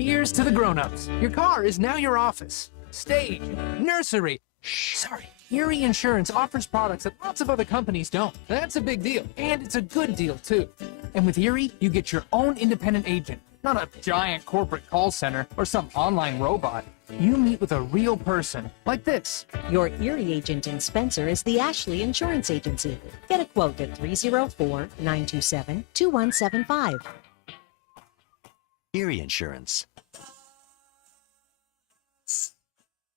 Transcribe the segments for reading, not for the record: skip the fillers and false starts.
Here's to the grown-ups. Your car is now your office, stage, nursery. Sorry. Erie Insurance offers products that lots of other companies don't. That's a big deal, and it's a good deal, too. And with Erie, you get your own independent agent, not a giant corporate call center or some online robot. You meet with a real person, like this. Your Erie agent in Spencer is the Ashley Insurance Agency. Get a quote at 304-927-2175. Erie Insurance.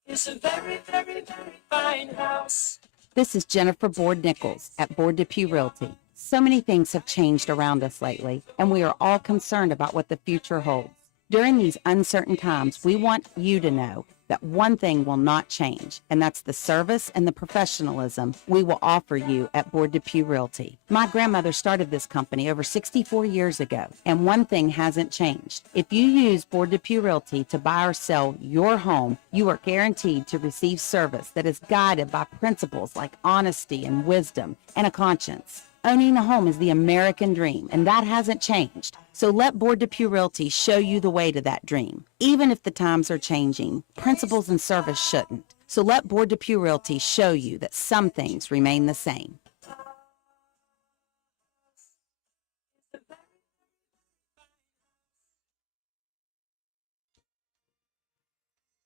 It's a very, very, very fine house. This is Jennifer Board-Nichols at Board Depew Realty. So many things have changed around us lately, and we are all concerned about what the future holds. During these uncertain times, we want you to know that one thing will not change, and that's the service and the professionalism we will offer you at Board Depew Realty. My grandmother started this company over 64 years ago, and one thing hasn't changed. If you use Board Depew Realty to buy or sell your home, you are guaranteed to receive service that is guided by principles like honesty and wisdom and a conscience. Owning a home is the American dream, and that hasn't changed. So let Board Depew Realty show you the way to that dream. Even if the times are changing, principles and service shouldn't. So let Board Depew Realty show you that some things remain the same.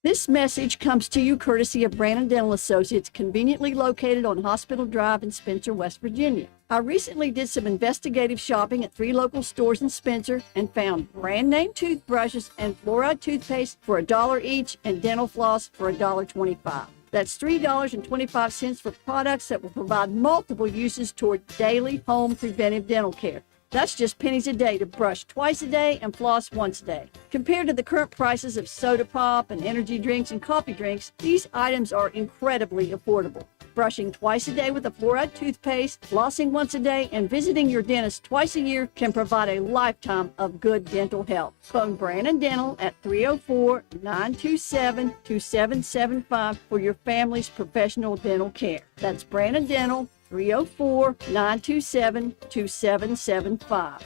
This message comes to you courtesy of Brandon Dental Associates, conveniently located on Hospital Drive in Spencer, West Virginia. I recently did some investigative shopping at 3 local stores in Spencer and found brand name toothbrushes and fluoride toothpaste for $1 each and dental floss for $1.25. That's $3.25 for products that will provide multiple uses toward daily home preventive dental care. That's just pennies a day to brush twice a day and floss once a day. Compared to the current prices of soda pop and energy drinks and coffee drinks, these items are incredibly affordable. Brushing twice a day with a fluoride toothpaste, flossing once a day, and visiting your dentist twice a year can provide a lifetime of good dental health. Phone Brandon Dental at 304-927-2775 for your family's professional dental care. That's Brandon Dental, 304-927-2775.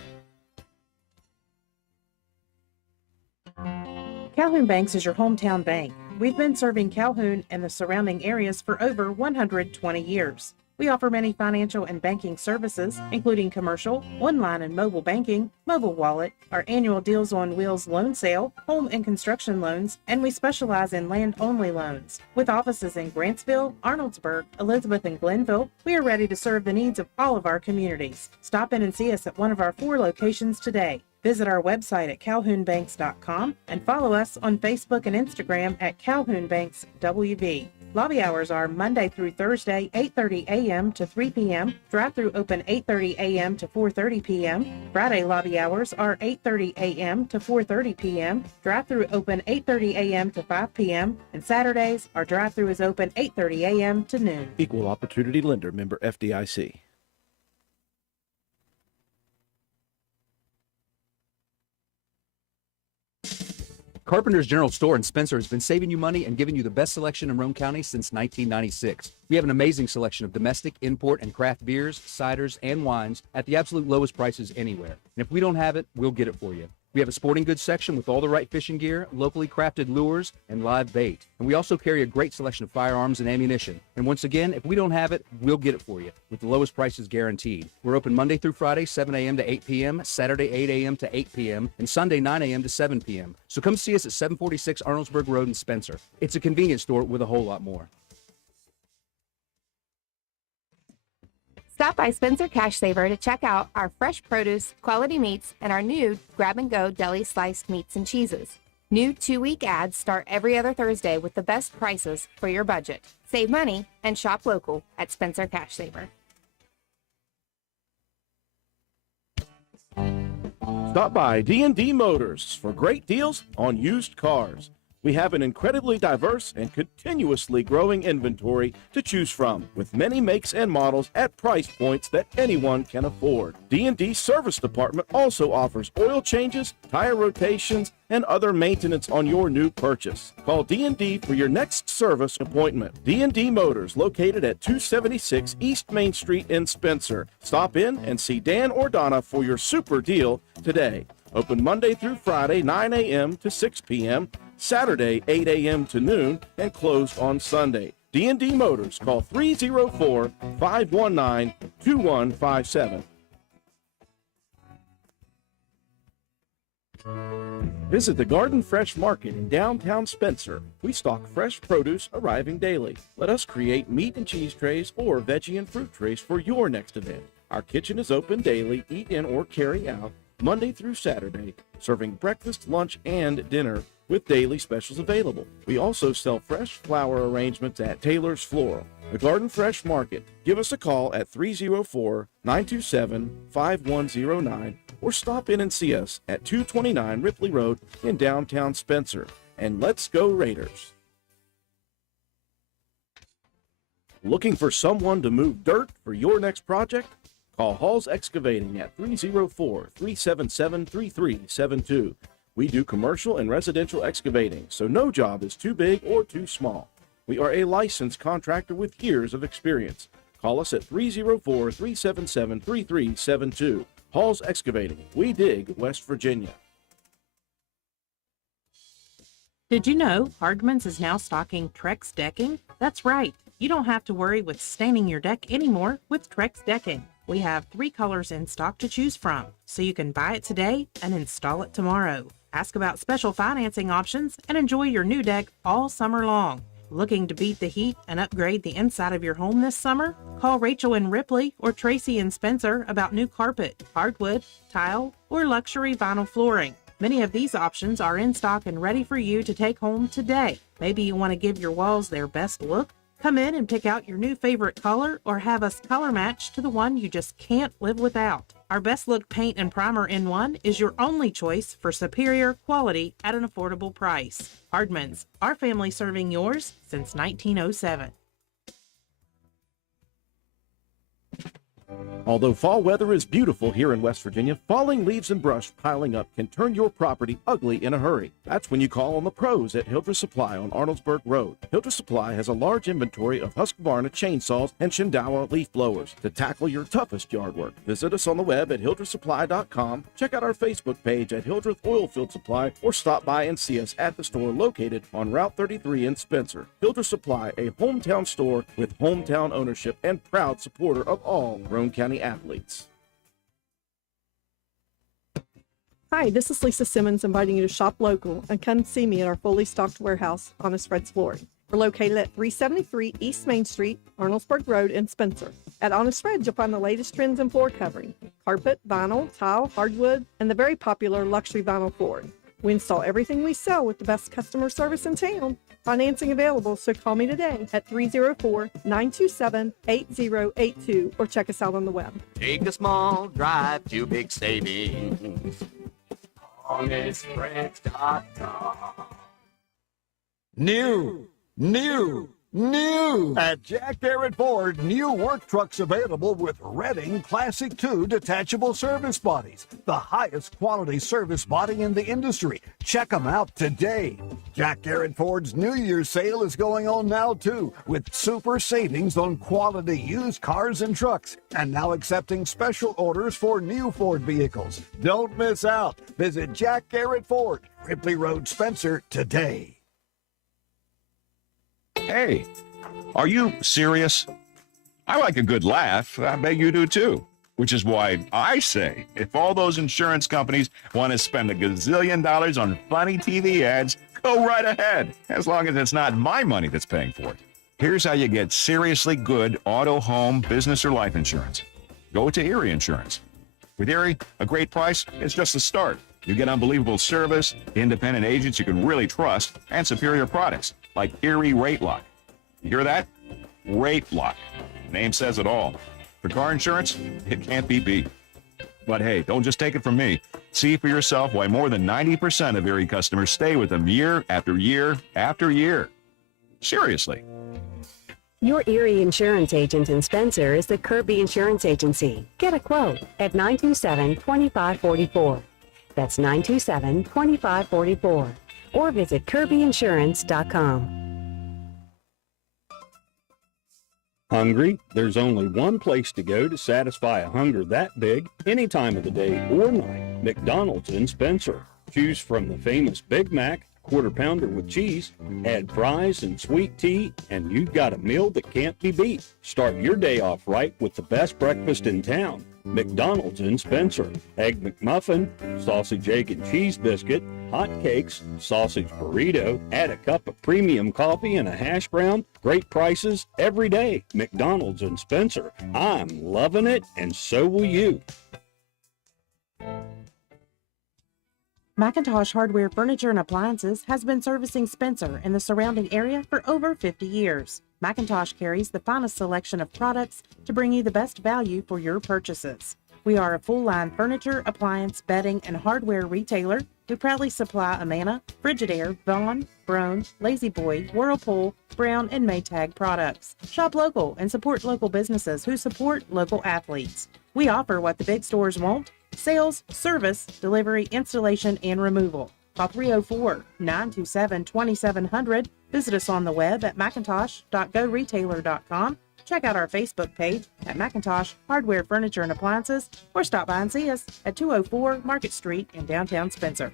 Calhoun Banks is your hometown bank. We've been serving Calhoun and the surrounding areas for over 120 years. We offer many financial and banking services, including commercial, online and mobile banking, mobile wallet, our annual Deals on Wheels loan sale, home and construction loans, and we specialize in land-only loans. With offices in Grantsville, Arnoldsburg, Elizabeth, and Glenville, we are ready to serve the needs of all of our communities. Stop in and see us at one of our 4 locations today. Visit our website at calhounbanks.com and follow us on Facebook and Instagram at Calhoun Banks WV. Lobby hours are Monday through Thursday, 8:30 a.m. to 3 p.m. Drive-through open 8:30 a.m. to 4:30 p.m. Friday lobby hours are 8:30 a.m. to 4:30 p.m. Drive-through open 8:30 a.m. to 5 p.m. And Saturdays, our drive-through is open 8:30 a.m. to noon. Equal Opportunity Lender, member FDIC. Carpenter's General Store in Spencer has been saving you money and giving you the best selection in Roane County since 1996. We have an amazing selection of domestic, import, and craft beers, ciders, and wines at the absolute lowest prices anywhere. And if we don't have it, we'll get it for you. We have a sporting goods section with all the right fishing gear, locally crafted lures, and live bait. And we also carry a great selection of firearms and ammunition. And once again, if we don't have it, we'll get it for you with the lowest prices guaranteed. We're open Monday through Friday, 7 a.m. to 8 p.m., Saturday, 8 a.m. to 8 p.m., and Sunday, 9 a.m. to 7 p.m. So come see us at 746 Arnoldsburg Road in Spencer. It's a convenience store with a whole lot more. Stop by Spencer Cash Saver to check out our fresh produce, quality meats, and our new grab-and-go deli sliced meats and cheeses. New 2-week ads start every other Thursday with the best prices for your budget. Save money and shop local at Spencer Cash Saver. Stop by D&D Motors for great deals on used cars. We have an incredibly diverse and continuously growing inventory to choose from, with many makes and models at price points that anyone can afford. D&D Service Department also offers oil changes, tire rotations, and other maintenance on your new purchase. Call D&D for your next service appointment. D&D Motors, located at 276 East Main Street in Spencer. Stop in and see Dan or Donna for your super deal today. Open Monday through Friday, 9 a.m. to 6 p.m., Saturday, 8 a.m. to noon, and closed on Sunday. D&D Motors, call 304-519-2157. Visit the Garden Fresh Market in downtown Spencer. We stock fresh produce arriving daily. Let us create meat and cheese trays or veggie and fruit trays for your next event. Our kitchen is open daily, eat in or carry out, Monday through Saturday, serving breakfast, lunch, and dinner with daily specials available. We also sell fresh flower arrangements at Taylor's Floral. The Garden Fresh Market. Give us a call at 304-927-5109 or stop in and see us at 229 Ripley Road in downtown Spencer. And let's go Raiders! Looking for someone to move dirt for your next project? Call Hall's Excavating at 304-377-3372. We do commercial and residential excavating, so no job is too big or too small. We are a licensed contractor with years of experience. Call us at 304-377-3372. Hall's Excavating. We dig West Virginia. Did you know Hardman's is now stocking Trex decking? That's right. You don't have to worry with staining your deck anymore with Trex decking. We have 3 colors in stock to choose from, so you can buy it today and install it tomorrow. Ask about special financing options and enjoy your new deck all summer long. Looking to beat the heat and upgrade the inside of your home this summer? Call Rachel in Ripley or Tracy in Spencer about new carpet, hardwood, tile, or luxury vinyl flooring. Many of these options are in stock and ready for you to take home today. Maybe you want to give your walls their best look? Come in and pick out your new favorite color or have us color match to the one you just can't live without. Our Best Look Paint and Primer in One is your only choice for superior quality at an affordable price. Hardman's, our family serving yours since 1907. Although fall weather is beautiful here in West Virginia, falling leaves and brush piling up can turn your property ugly in a hurry. That's when you call on the pros at Hildreth Supply on Arnoldsburg Road. Hildreth Supply has a large inventory of Husqvarna chainsaws and Shindawa leaf blowers to tackle your toughest yard work. Visit us on the web at hildrethsupply.com, check out our Facebook page at Hildreth Oilfield Supply, or stop by and see us at the store located on Route 33 in Spencer. Hildreth Supply, a hometown store with hometown ownership and proud supporter of all Roane County athletes. Hi, this is Lisa Simmons inviting you to shop local and come see me at our fully stocked warehouse, Honest Fred's Flooring. We're located at 373 East Main Street, Arnoldsburg Road in Spencer. At Honest Fred's, you'll find the latest trends in floor covering, carpet, vinyl, tile, hardwood, and the very popular luxury vinyl flooring. We install everything we sell with the best customer service in town. Financing available, so call me today at 304-927-8082 or check us out on the web. Take a small drive to big savings. HonestFriends.com. New! At Jack Garrett Ford, new work trucks available with Redding Classic 2 detachable service bodies. The highest quality service body in the industry. Check them out today. Jack Garrett Ford's New Year's sale is going on now too, with super savings on quality used cars and trucks, and now accepting special orders for new Ford vehicles. Don't miss out. Visit Jack Garrett Ford, Ripley Road, Spencer today. Hey, are you serious? I like a good laugh. I bet you do too. Which is why I say, if all those insurance companies want to spend $1 gazillion on funny TV ads, go right ahead, as long as it's not my money that's paying for it. Here's how you get seriously good auto, home, business, or life insurance. Go to Erie Insurance. With Erie, a great price is just the start. You get unbelievable service, independent agents you can really trust, and superior products like Erie Rate Lock. You hear that? Rate Lock. Name says it all. For car insurance, it can't be beat. But hey, don't just take it from me. See for yourself why more than 90% of Erie customers stay with them year after year after year. Seriously. Your Erie insurance agent in Spencer is the Kirby Insurance Agency. Get a quote at 927-2544. That's 927-2544. Or visit KirbyInsurance.com. Hungry? There's only one place to go to satisfy a hunger that big, any time of the day or night. McDonald's in Spencer. Choose from the famous Big Mac, quarter pounder with cheese, add fries and sweet tea, and you've got a meal that can't be beat. Start your day off right with the best breakfast in town. McDonald's in Spencer. Egg McMuffin, sausage, egg, and cheese biscuit, hot cakes, sausage burrito, add a cup of premium coffee and a hash brown. Great prices every day. McDonald's in Spencer. I'm loving it, and so will you. McIntosh Hardware Furniture and Appliances has been servicing Spencer and the surrounding area for over 50 years. McIntosh carries the finest selection of products to bring you the best value for your purchases. We are a full-line furniture, appliance, bedding, and hardware retailer. We proudly supply Amana, Frigidaire, Vaughan, Roane, Lazy Boy, Whirlpool, Brown, and Maytag products. Shop local and support local businesses who support local athletes. We offer what the big stores won't: sales, service, delivery, installation, and removal. Call 304-927-2700. Visit us on the web at macintosh.goretailer.com. Check out our Facebook page at McIntosh Hardware Furniture and Appliances, or stop by and see us at 204 Market Street in downtown Spencer.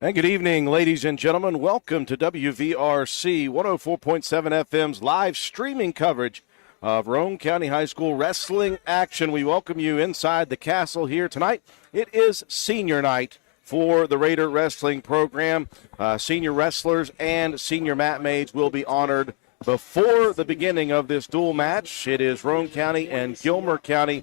And good evening, ladies and gentlemen. Welcome to WVRC 104.7 FM's live streaming coverage of Roane County High School wrestling action. We welcome you inside the castle here tonight. It is senior night for the Raider wrestling program. Senior wrestlers and senior mat maids will be honored before the beginning of this dual match. It is Roane County and Gilmer County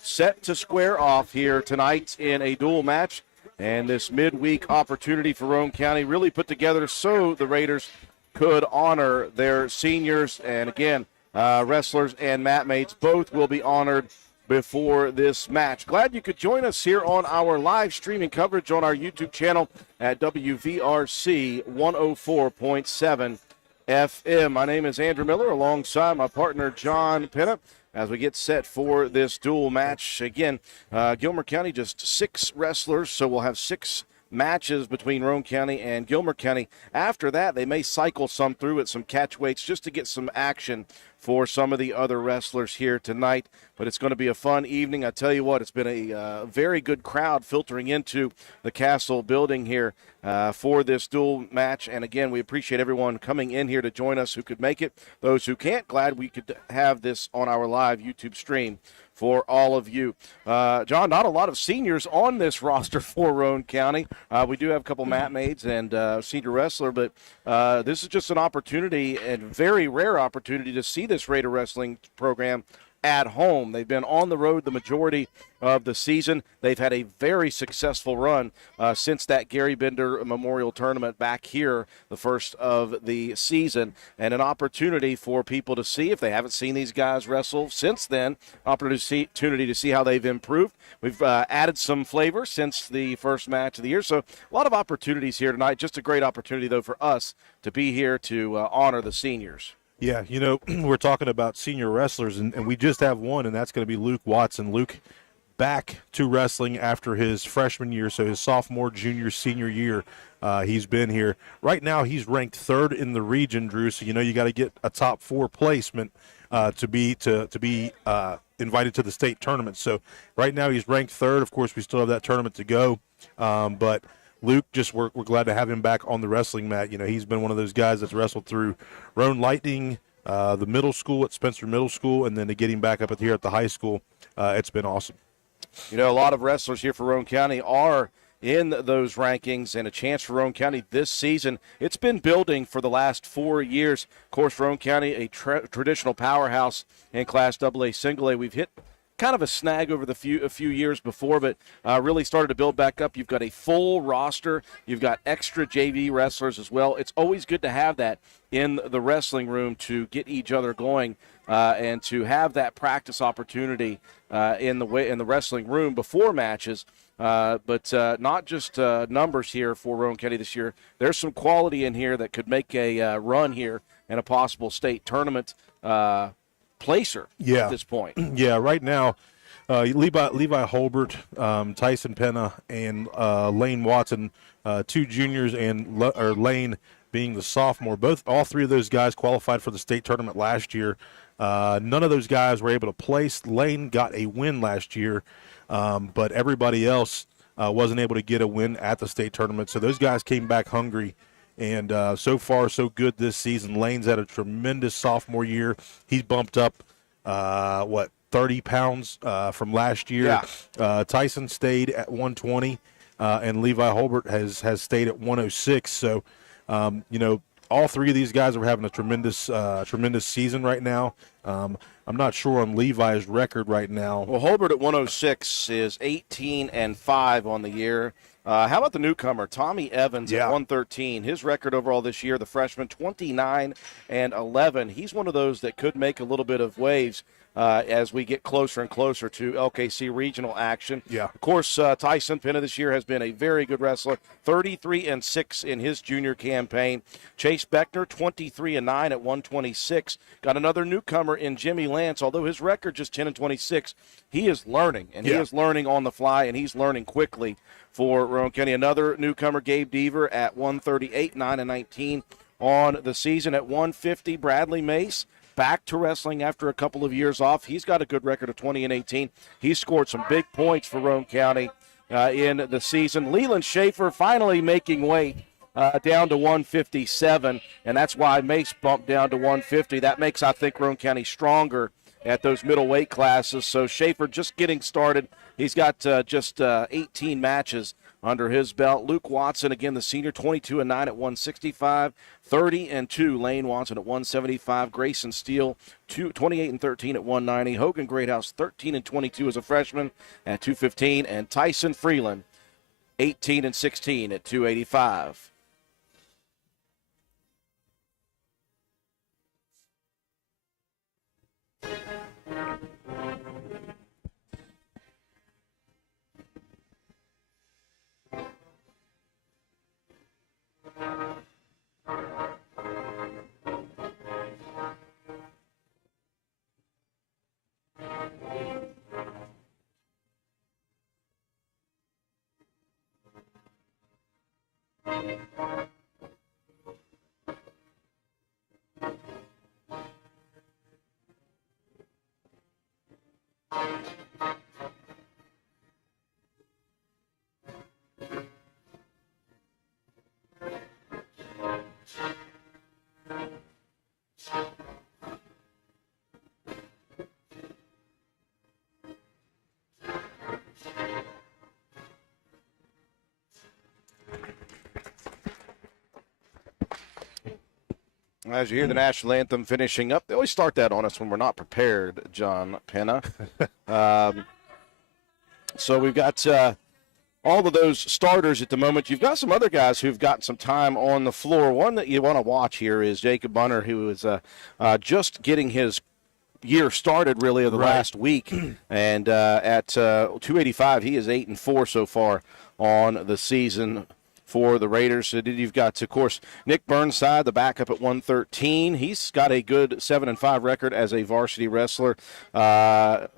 set to square off here tonight in a dual match. And this midweek opportunity for Roane County really put together so the Raiders could honor their seniors. And again, wrestlers and mat mates both will be honored before this match. Glad you could join us here on our live streaming coverage on our YouTube channel at WVRC 104.7 FM. My name is Andrew Miller alongside my partner John Penna as we get set for this dual match. Again, Gilmer County just 6 wrestlers, so we'll have 6 matches between Roane County and Gilmer County. After that, they may cycle some through at some catch weights just to get some action for some of the other wrestlers here tonight. But it's going to be a fun evening. I tell you what, it's been a very good crowd filtering into the Castle building here for this dual match. And again, we appreciate everyone coming in here to join us who could make it. Those who can't, glad we could have this on our live YouTube stream for all of you. John, not a lot of seniors on this roster for Roane County. We do have a couple mat maids and senior wrestler, but this is just an opportunity, and very rare opportunity, to see this Raider wrestling program at home. They've been on the road the majority of the season. They've had a very successful run since that Gary Bender Memorial Tournament back here, the first of the season, and an opportunity for people to see, if they haven't seen these guys wrestle since then, opportunity to see how they've improved. We've added some flavor since the first match of the year, so a lot of opportunities here tonight. Just a great opportunity, though, for us to be here to honor the seniors. Yeah, you know, we're talking about senior wrestlers, and we just have one, and that's going to be Luke Watson. Luke back to wrestling after his freshman year, so his sophomore, junior, senior year. He's been here. Right now he's ranked 3rd in the region, Drew, so you know you got to get a top 4 placement to be invited to the state tournament. So right now he's ranked 3rd. Of course, we still have that tournament to go, but Luke, we're glad to have him back on the wrestling mat. You know, he's been one of those guys that's wrestled through Roane Lightning, the middle school at Spencer Middle School, and then to get him back up here at the high school, it's been awesome. You know, a lot of wrestlers here for Roane County are in those rankings, and a chance for Roane County this season. It's been building for the last 4 years. Of course, Roane County, a traditional powerhouse in Class AA Single A. We've hit kind of a snag over a few years before, but really started to build back up. You've got a full roster. You've got extra JV wrestlers as well. It's always good to have that in the wrestling room to get each other going and to have that practice opportunity in the wrestling room before matches. But not just numbers here for Roane County this year. There's some quality in here that could make a run here in a possible state tournament placer at this point. Yeah, right now, Levi Holbert, Tyson Penna, and Lane Watson, 2 juniors, and Lane being the sophomore. All 3 of those guys qualified for the state tournament last year. None of those guys were able to place. Lane got a win last year but everybody else wasn't able to get a win at the state tournament. So those guys came back hungry. And so far, so good this season. Lane's had a tremendous sophomore year. He's bumped up, 30 pounds from last year. Yeah. Tyson stayed at 120, and Levi Holbert has stayed at 106. So, all three of these guys are having a tremendous season right now. I'm not sure on Levi's record right now. Well, Holbert at 106 is 18-5 on the year. How about the newcomer, Tommy Evans at 113? His record overall this year, the freshman, 29-11. He's one of those that could make a little bit of waves as we get closer and closer to LKC regional action. Yeah. Of course, Tyson Penna this year has been a very good wrestler, 33-6 in his junior campaign. Chase Beckner, 23-9 at 126. Got another newcomer in Jimmy Lance, although his record just 10-26. He is learning, and he is learning on the fly, and he's learning quickly for Roane County. Another newcomer, Gabe Deaver, at 138, 9-19 on the season. At 150, Bradley Mace, back to wrestling after a couple of years off. He's got a good record of 20-18. He scored some big points for Roane County in the season. Leland Schaefer finally making weight down to 157, and that's why Mace bumped down to 150. That makes, I think, Roane County stronger at those middleweight classes. So Schaefer just getting started. He's got just 18 matches under his belt. Luke Watson, again, the senior, 22-9 at 165. 30-2, Lane Watson at 175. Grayson Steele, 28-13 at 190. Hogan Greathouse, 13-22 as a freshman at 215. And Tyson Freeland, 18-16 at 285. As you hear the national anthem finishing up, they always start that on us when we're not prepared, John Penna. So we've got all of those starters at the moment. You've got some other guys who've gotten some time on the floor. One that you want to watch here is Jacob Bunner, who is just getting his year started really of the last week. And at 285, he is 8-4 so far on the season for the Raiders. So you've got, of course, Nick Burnside, the backup at 113. He's got a good 7-5 record as a varsity wrestler. Nico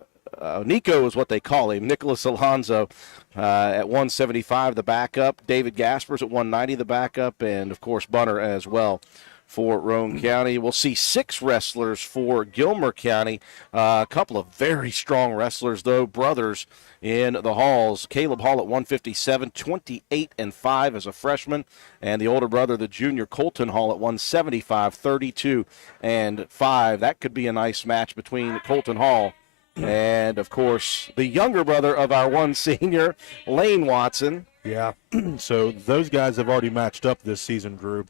is what they call him. Nicholas Alonzo at 175, the backup. David Gaspers at 190, the backup. And, of course, Bunner as well for Roane County. We'll see 6 wrestlers for Gilmer County. A couple of very strong wrestlers, though, brothers in the halls. Caleb Hall at 157, 28-5 as a freshman. And the older brother, the junior, Colton Hall at 175, 32-5. That could be a nice match between Colton Hall and, of course, the younger brother of our one senior, Lane Watson. Yeah, so those guys have already matched up this season, Drew.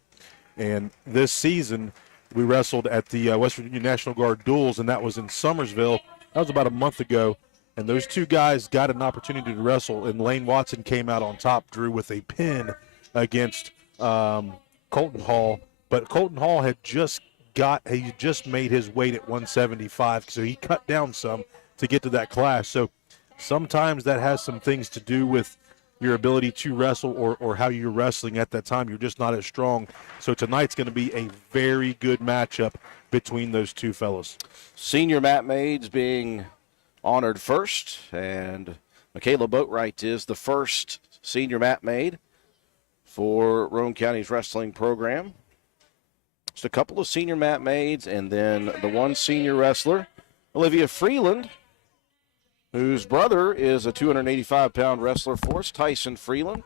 And this season, we wrestled at the West Virginia National Guard duels, and that was in Summersville. That was about a month ago. And those two guys got an opportunity to wrestle, and Lane Watson came out on top, Drew, with a pin against Colton Hall. But Colton Hall had just made his weight at 175, so he cut down some to get to that class. So sometimes that has some things to do with your ability to wrestle or how you're wrestling at that time. You're just not as strong. So tonight's going to be a very good matchup between those two fellas. Senior mat maids being honored first, and Michaela Boatwright is the first senior mat maid for Roane County's wrestling program. Just a couple of senior mat maids, and then the one senior wrestler, Olivia Freeland, whose brother is a 285-pound wrestler for us, Tyson Freeland.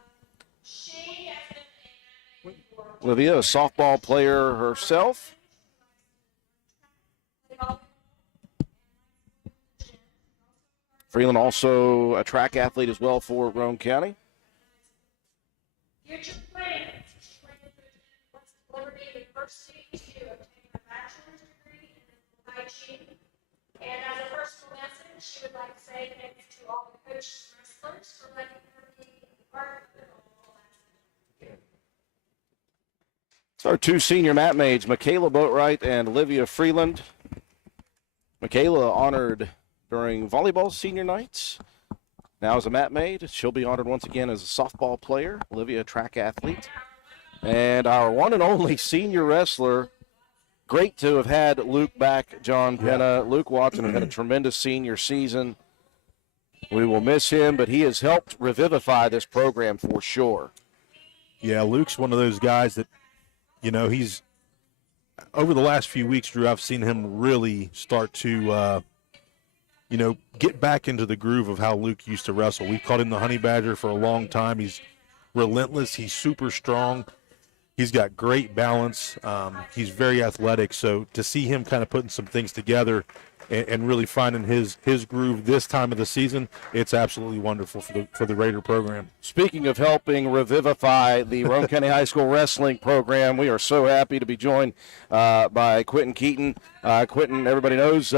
Olivia, a softball player herself. Freeland also a track athlete as well for Roane County. Future plans. Wants Liberty University to obtain a bachelor's degree in physical hygiene. And as a personal message, she would like to say thanks to all the coaches and wrestlers for letting her be part of it. Our two senior mat maids, Michaela Boatwright and Olivia Freeland. Michaela honored during volleyball senior nights. Now as a mat maid, she'll be honored once again as a softball player. Olivia, a track athlete. And our one and only senior wrestler, great to have had Luke back, John Penna. Luke Watson has had a tremendous senior season. We will miss him, but he has helped revivify this program for sure. Yeah, Luke's one of those guys that, he's over the last few weeks, Drew, I've seen him really start to, get back into the groove of how Luke used to wrestle. We've called him the Honey Badger for a long time. He's relentless. He's super strong. He's got great balance. He's very athletic. So to see him kind of putting some things together and really finding his groove this time of the season, it's absolutely wonderful for the Raider program. Speaking of helping revivify the Roane County High School wrestling program, we are so happy to be joined by Quentin Keaton. Quentin, everybody knows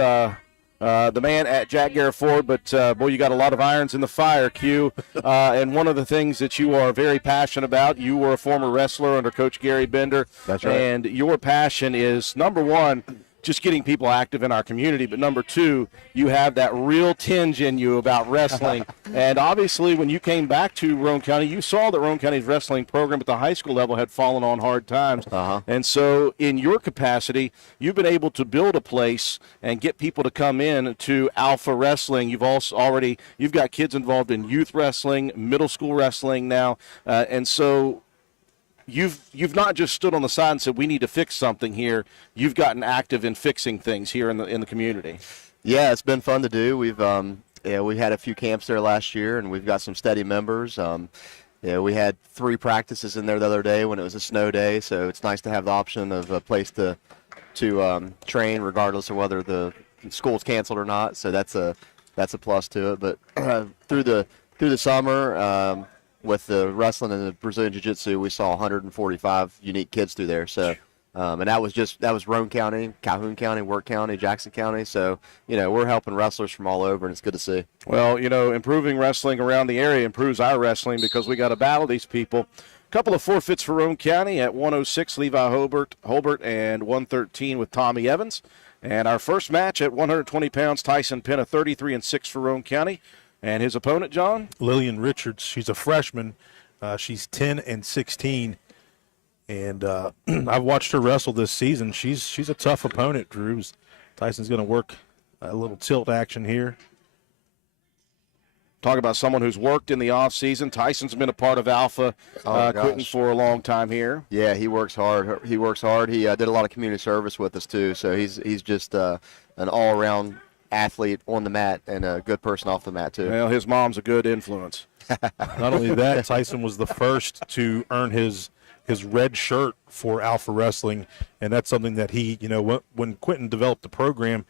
the man at Jack Garrett Ford, but boy, you got a lot of irons in the fire, Q. And one of the things that you are very passionate about, you were a former wrestler under Coach Gary Bender. That's right. And your passion is, number one, just getting people active in our community, but number two, you have that real tinge in you about wrestling. And obviously, when you came back to Roane County, you saw that Roane County's wrestling program at the high school level had fallen on hard times. And so in your capacity, you've been able to build a place and get people to come in to Alpha Wrestling. You've got kids involved in youth wrestling, middle school wrestling now, and so You've not just stood on the side and said we need to fix something here. You've gotten active in fixing things here in the community. Yeah, it's been fun to do. We've we had a few camps there last year, and we've got some steady members. We had 3 practices in there the other day when it was a snow day, so it's nice to have the option of a place to train regardless of whether the school's canceled or not. So that's a plus to it. But through the summer. With the wrestling and the Brazilian Jiu-Jitsu, we saw 145 unique kids through there. So, and that was Roane County, Calhoun County, Work County, Jackson County. So, we're helping wrestlers from all over, and it's good to see. Well, improving wrestling around the area improves our wrestling because we got to battle these people. A couple of forfeits for Roane County at 106, Levi Holbert, and 113 with Tommy Evans. And our first match at 120 pounds, Tyson Penna, 33-6 for Roane County. And his opponent, John? Lillian Richards. She's a freshman. She's 10-16. And I've watched her wrestle this season. She's a tough opponent, Drew. Tyson's going to work a little tilt action here. Talk about someone who's worked in the offseason. Tyson's been a part of Alpha Quentin for a long time here. Yeah, he works hard. He did a lot of community service with us, too. So he's just an all-around athlete on the mat and a good person off the mat too. Well, his mom's a good influence. Not only that, Tyson was the first to earn his red shirt for Alpha Wrestling, and that's something that he, when Quentin developed the program,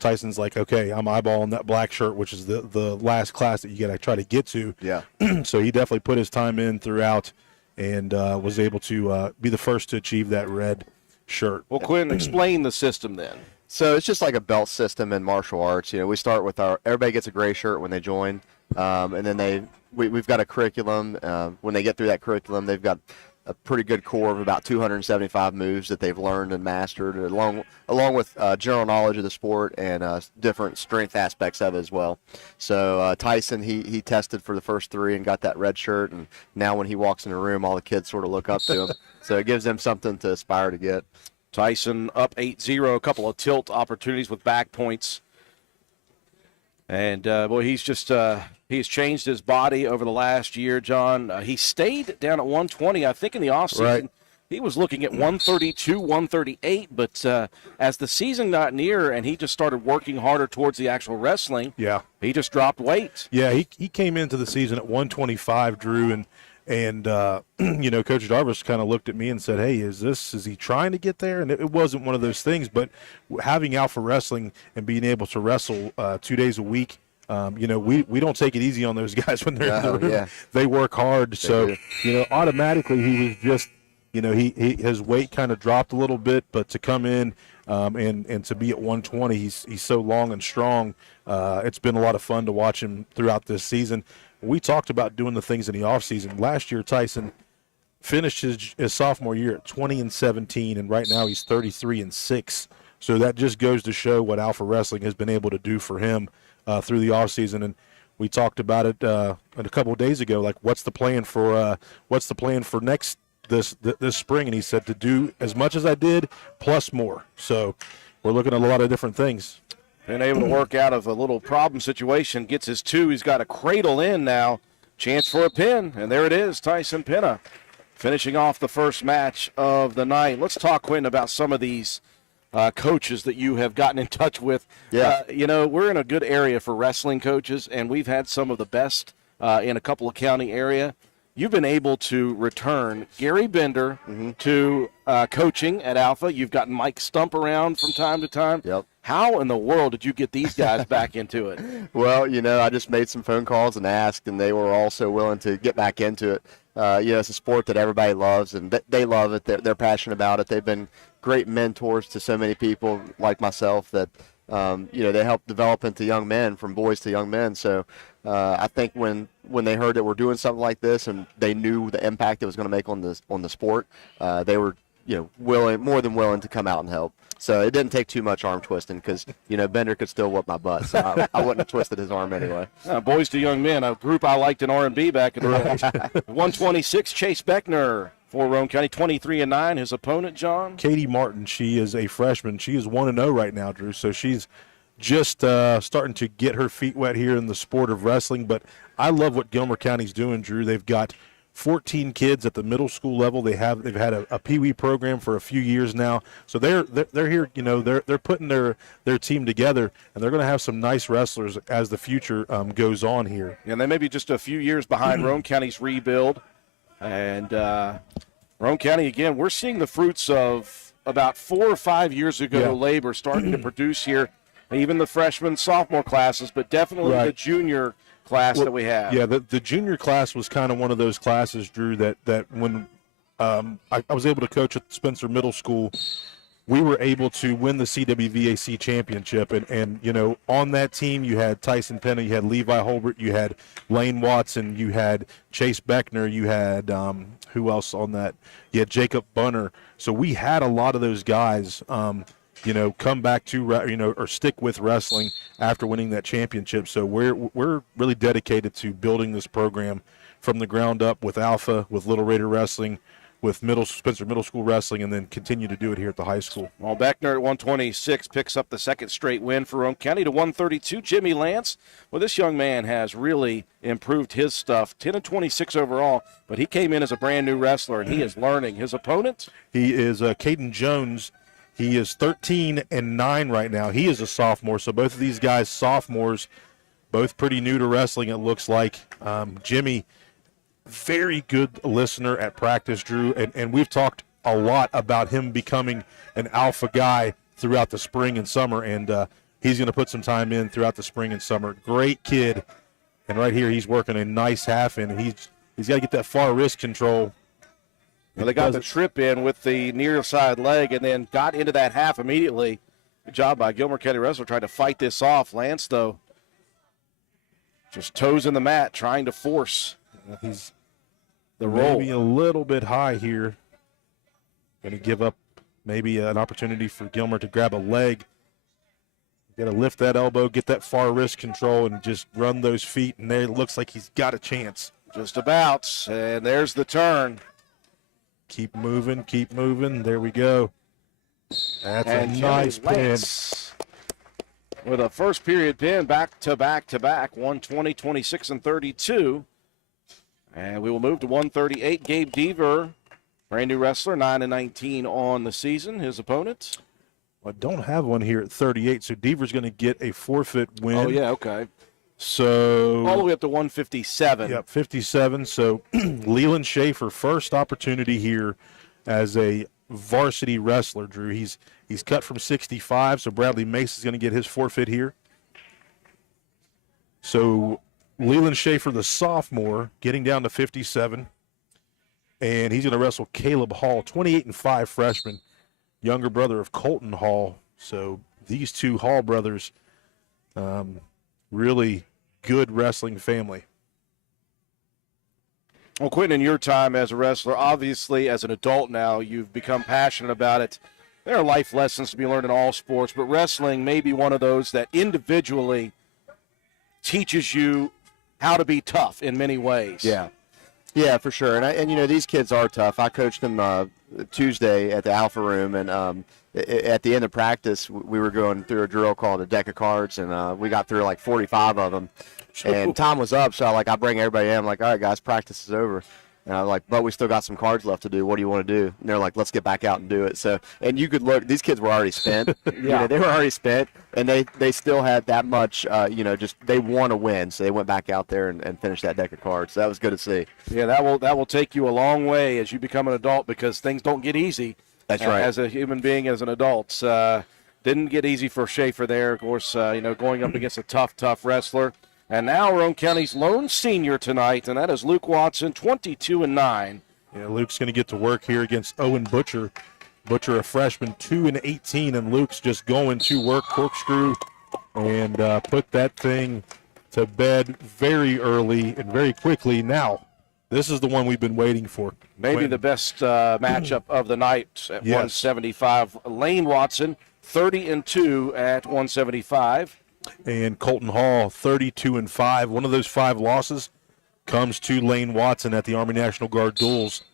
Tyson's like, okay, I'm eyeballing that black shirt, which is the last class that you got to try to get to. Yeah. So he definitely put his time in throughout and was able to be the first to achieve that red shirt. Well, Quentin, explain the system then. So it's just like a belt system in martial arts. We start with everybody gets a gray shirt when they join, and then we've got a curriculum. When they get through that curriculum, they've got a pretty good core of about 275 moves that they've learned and mastered, along with general knowledge of the sport and different strength aspects of it as well. So Tyson, he tested for the first 3 and got that red shirt, and now when he walks in the room, all the kids sort of look up to him. So it gives them something to aspire to get. Tyson up 8-0, a couple of tilt opportunities with back points. And, boy, he's changed his body over the last year, John. He stayed down at 120, I think, in the offseason. Right. he was looking at 132, 138, but as the season got near and he just started working harder towards the actual wrestling, he just dropped weight. Yeah, he came into the season at 125, Drew, and Coach Darvish kind of looked at me and said, hey, is he trying to get there? And it wasn't one of those things, but having Alpha Wrestling and being able to wrestle 2 days a week, we don't take it easy on those guys when they're in the room. Yeah. They work hard. So, automatically he was just, his weight kind of dropped a little bit, but to come in and to be at 120, he's so long and strong. It's been a lot of fun to watch him throughout this season. We talked about doing the things in the offseason. Last year, Tyson finished his sophomore year at 20-17, and right now he's 33-6. So that just goes to show what Alpha Wrestling has been able to do for him through the offseason. And we talked about it a couple of days ago, like what's the plan for this spring? And he said to do as much as I did plus more. So we're looking at a lot of different things. Been able to work out of a little problem situation, gets his 2. He's got a cradle in now. Chance for a pin, and there it is, Tyson Penna finishing off the first match of the night. Let's talk, Quentin, about some of these coaches that you have gotten in touch with. Yeah. We're in a good area for wrestling coaches, and we've had some of the best in a couple of county area. You've been able to return Gary Bender to coaching at Alpha. You've gotten Mike Stump around from time to time. Yep. How in the world did you get these guys back into it? Well, I just made some phone calls and asked, and they were also willing to get back into it. It's a sport that everybody loves, and they love it. They're passionate about it. They've been great mentors to so many people like myself that, they help develop into young men, from boys to young men. So I think when they heard that we're doing something like this and they knew the impact it was going to make on the sport, they were more than willing to come out and help. So it didn't take too much arm twisting because, Bender could still whoop my butt. So I wouldn't have twisted his arm anyway. Boys to Young Men, a group I liked in R&B back in the day. 126, Chase Beckner for Roane County, 23-9. His opponent, John? Katie Martin, she is a freshman. She is 1-0 right now, Drew. So she's just starting to get her feet wet here in the sport of wrestling. But I love what Gilmer County's doing, Drew. They've got 14 kids at the middle school level. They've had a Pee Wee program for a few years now. So they're here. They're putting their team together, and they're going to have some nice wrestlers as the future goes on here. And they may be just a few years behind Roane County's rebuild. And Roane County, again, we're seeing the fruits of about 4 or 5 years ago labor starting to produce here. Even the freshman, sophomore classes, but definitely the junior class that we have. Yeah, the junior class was kind of one of those classes, Drew, that when I was able to coach at Spencer Middle School, we were able to win the CWVAC championship. And on that team, you had Tyson Penna, you had Levi Holbert, you had Lane Watson, you had Chase Beckner, you had who else on that? You had Jacob Bunner. So we had a lot of those guys come back to, or stick with wrestling after winning that championship. So we're really dedicated to building this program from the ground up with Alpha, with Little Raider Wrestling, with Spencer Middle School Wrestling, and then continue to do it here at the high school. Well, Beckner at 126 picks up the second straight win for Roane County to 132. Jimmy Lance, well, this young man has really improved his stuff, 10-26 overall, but he came in as a brand new wrestler, and he is learning. His opponent? He is Caden Jones. He is 13-9 right now. He is a sophomore, so both of these guys sophomores, both pretty new to wrestling, it looks like. Jimmy, very good listener at practice, Drew, and we've talked a lot about him becoming an alpha guy throughout the spring and summer, and he's going to put some time in throughout the spring and summer. Great kid, and right here he's working a nice half in, and he's got to get that far wrist control. Well, they got the trip in with the near side leg and then got into that half immediately. Good job by Gilmer County wrestler trying to fight this off. Lance, though, just toes in the mat trying to force he's the roll. Maybe a little bit high here. Going to give up maybe an opportunity for Gilmer to grab a leg. Got to lift that elbow, get that far wrist control, and just run those feet. And there it looks like he's got a chance. Just about. And there's the turn. Keep moving, keep moving. There we go. That's a nice pin. With a first period pin, back to back, 120, 26, and 32. And we will move to 138. Gabe Deaver Brand new wrestler, 9-19 on the season. His opponent? I don't have one here at 38, so Deaver's going to get a forfeit win. Oh, yeah, okay. So all the way up to 157. Yep, 57. So Leland Schaefer, first opportunity here as a varsity wrestler, Drew. He's cut from 65, so Bradley Mace is going to get his forfeit here. So Leland Schaefer, the sophomore, getting down to 57. And he's going to wrestle Caleb Hall, 28-5 freshman, younger brother of Colton Hall. So these two Hall brothers, really good wrestling family. Well, Quentin, in your time as a wrestler, obviously as an adult now, you've become passionate about it. There are life lessons to be learned in all sports, but wrestling may be one of those that individually teaches you how to be tough in many ways. Yeah, for sure. And you know, these kids are tough. I coached them Tuesday at the Alpha Room, and at the end of practice, we were going through a drill called a deck of cards, and we got through like 45 of them. And time was up, so I bring everybody in. I'm like, all right, guys, practice is over. And I'm like, but we still got some cards left to do. What do you want to do? And they're like, let's get back out and do it. So, and you could look, these kids were already spent. You know, they were already spent, and they still had that much, just they want to win. So they went back out there and finished that deck of cards. So that was good to see. Yeah, that will take you a long way as you become an adult, because things don't get easy. That's right. As a human being, as an adult. Didn't get easy for Schaefer there, of course, going up against a tough wrestler. And now Roane County's lone senior tonight, and that is Luke Watson, 22-9. Yeah, Luke's going to get to work here against Owen Butcher. Butcher, a freshman, 2-18, and Luke's just going to work corkscrew and put that thing to bed very early and very quickly. Now, this is the one we've been waiting for. Maybe the best matchup of the night at 175. Lane Watson, 30-2 at 175. And Colton Hall, 32-5. One of those 5 losses comes to Lane Watson at the Army National Guard duels.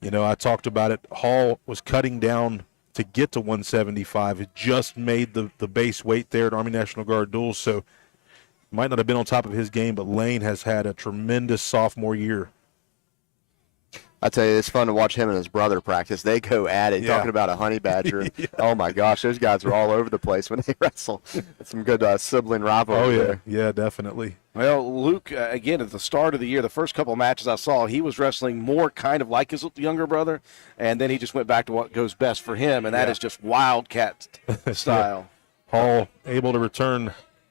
You know, I talked about it. Hall was cutting down to get to 175. It just made the base weight there at Army National Guard duels, so might not have been on top of his game, but Lane has had a tremendous sophomore year. I tell you, it's fun to watch him and his brother practice. They go at it, talking about a honey badger. Oh, my gosh, those guys are all over the place when they wrestle. Some good sibling rivalry there. Yeah, definitely. Well, Luke, again, at the start of the year, the first couple of matches I saw, he was wrestling more kind of like his younger brother, and then he just went back to what goes best for him, and that is just wildcat style. Hall able to return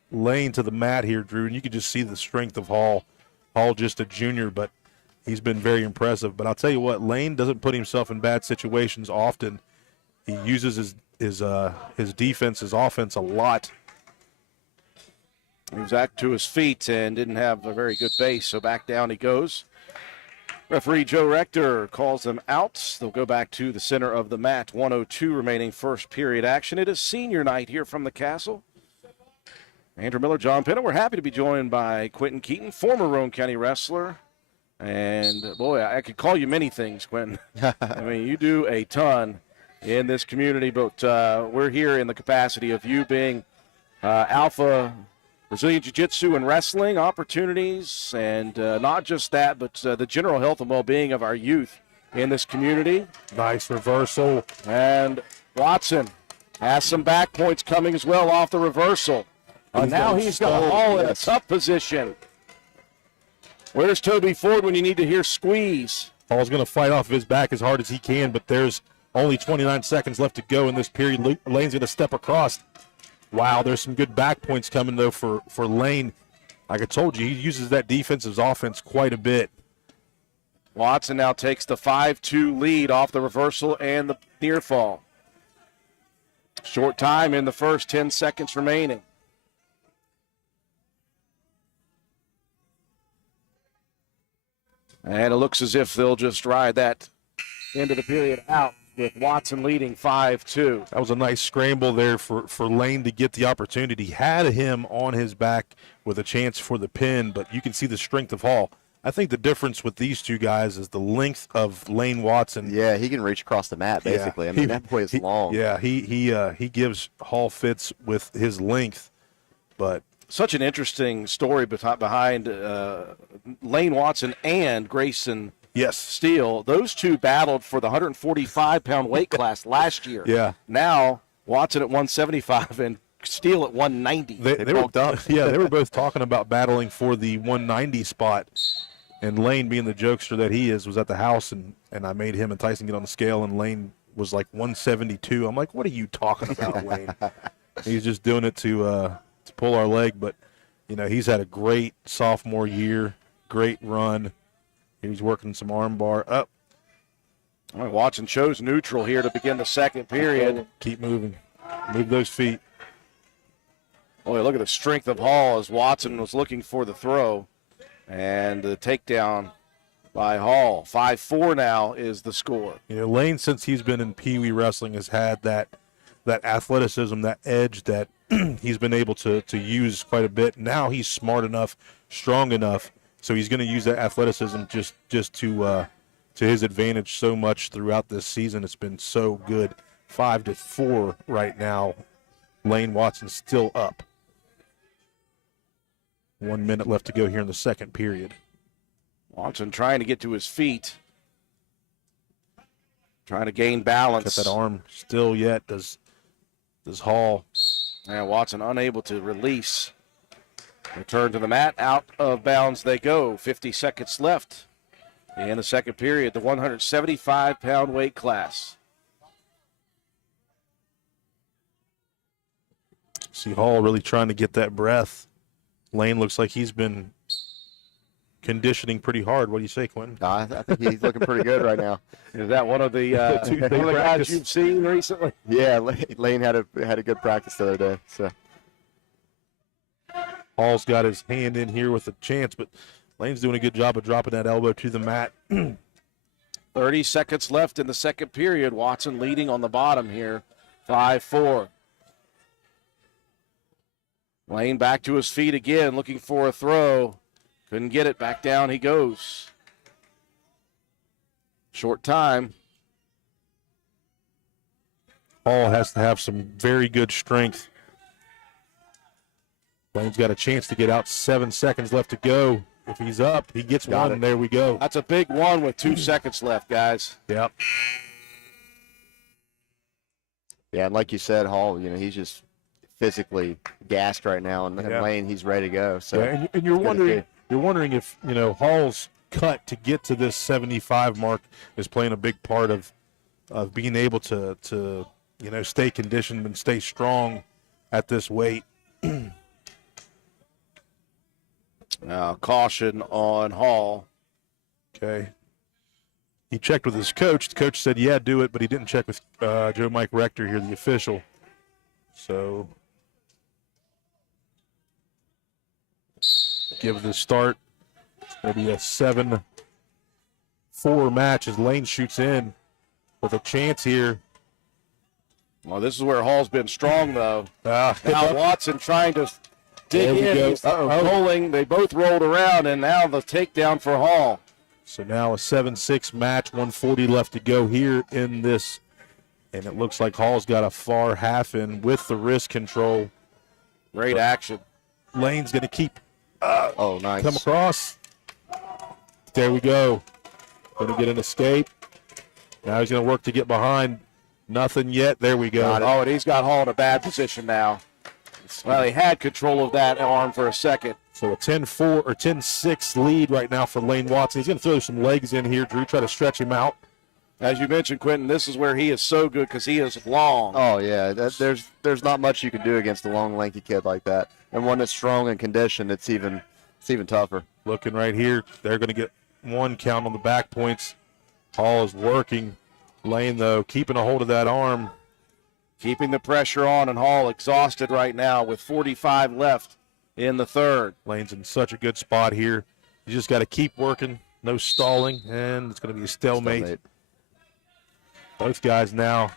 Lane to the mat here, Drew, and you can just see the strength of Hall. Hall just a junior, but he's been very impressive. But I'll tell you what, Lane doesn't put himself in bad situations often. He uses his defense, his offense a lot. He was back to his feet and didn't have a very good base, so back down he goes. Referee Joe Rector calls them out. They'll go back to the center of the mat. 1:02 remaining first period action. It is senior night here from the Castle. Andrew Miller, John Pinto. We're happy to be joined by Quentin Keaton, former Roane County wrestler. And, boy, I could call you many things, Quentin. I mean, you do a ton in this community, but we're here in the capacity of you being Alpha Brazilian Jiu-Jitsu and wrestling opportunities, and not just that, but the general health and well-being of our youth in this community. Nice reversal. And Watson has some back points coming as well off the reversal. Now he's got Hall in a tough position. Where's Toby Ford when you need to hear squeeze? Hall's going to fight off of his back as hard as he can, but there's only 29 seconds left to go in this period. Lane's going to step across. Wow, there's some good back points coming, though, for Lane. Like I told you, he uses that defensive offense quite a bit. Watson now takes the 5-2 lead off the reversal and the near fall. Short time in the first, 10 seconds remaining. And it looks as if they'll just ride that end of the period out with Watson leading 5-2. That was a nice scramble there for Lane to get the opportunity. Had him on his back with a chance for the pin, but you can see the strength of Hall. I think the difference with these two guys is the length of Lane Watson. Yeah, he can reach across the mat, basically. I mean, that boy is long. Yeah, he gives Hall fits with his length, but such an interesting story behind Lane Watson and Grayson Yes. Steele. Those two battled for the 145-pound weight class last year. Yeah. Now Watson at 175 and Steele at 190. They bulked up. Yeah, they were both talking about battling for the 190 spot. And Lane, being the jokester that he is, was at the house, and I made him and Tyson get on the scale, and Lane was like 172. I'm like, what are you talking about, Lane? He's just doing it to pull our leg. But, he's had a great sophomore year, great run. He's working some arm bar up. All right, Watson chose neutral here to begin the second period. Keep moving. Move those feet. Boy, look at the strength of Hall as Watson was looking for the throw. And the takedown by Hall. 5-4 now is the score. Lane, since he's been in Pee Wee wrestling, has had that athleticism, that edge that he's been able to use quite a bit. Now he's smart enough, strong enough, so he's going to use that athleticism just to his advantage so much throughout this season. It's been so good. 5-4 right now. Lane Watson's still up. 1 minute left to go here in the second period. Watson trying to get to his feet. Trying to gain balance. Got that arm still yet. Does Hall. And Watson unable to release. Return to the mat. Out of bounds they go. 50 seconds left in the second period. The 175-pound weight class. See Hall really trying to get that breath. Lane looks like he's been conditioning pretty hard. What do you say, Quentin? I think he's looking pretty good right now. Is that one of the guys you've seen recently? Yeah, Lane had a good practice the other day. So Hall's got his hand in here with a chance, but Lane's doing a good job of dropping that elbow to the mat. 30 seconds left in the second period. Watson leading on the bottom here, 5-4. Lane back to his feet again, looking for a throw. Couldn't get it. Back down he goes. Short time. Hall has to have some very good strength. Lane's got a chance to get out. 7 seconds left to go. If he's up, he gets one, and there we go. That's a big one with 2 seconds left, guys. Yep. Yeah, and like you said, Hall, he's just physically gassed right now, and Lane, he's ready to go. So yeah, and you're wondering if Hall's cut to get to this 75 mark is playing a big part of being able to stay conditioned and stay strong at this weight. Now caution on Hall. Okay. He checked with his coach. The coach said, yeah, do it, but he didn't check with Joe Mike Rector here, the official. So give the start. It's going to be a 7-4 match as Lane shoots in with a chance here. Well, this is where Hall's been strong, though. Now Watson trying to dig in. He's rolling. They both rolled around, and now the takedown for Hall. So now a 7-6 match, 140 left to go here in this. And it looks like Hall's got a far half in with the wrist control. Great action. Lane's going to keep. Nice. Come across. There we go. Going to get an escape. Now he's going to work to get behind. Nothing yet. There we go. Oh, and he's got Hall in a bad position now. Well, he had control of that arm for a second. So a 10-4 or 10-6 lead right now for Lane Watson. He's going to throw some legs in here, Drew, try to stretch him out. As you mentioned, Quentin, this is where he is so good because he is long. Oh, yeah. There's not much you can do against a long, lanky kid like that. And one that's strong and conditioned, it's even tougher. Looking right here, they're going to get one count on the back points. Hall is working. Lane, though, keeping a hold of that arm. Keeping the pressure on, and Hall exhausted right now with 45 left in the third. Lane's in such a good spot here. You just got to keep working, no stalling, and it's going to be a stalemate. Both guys now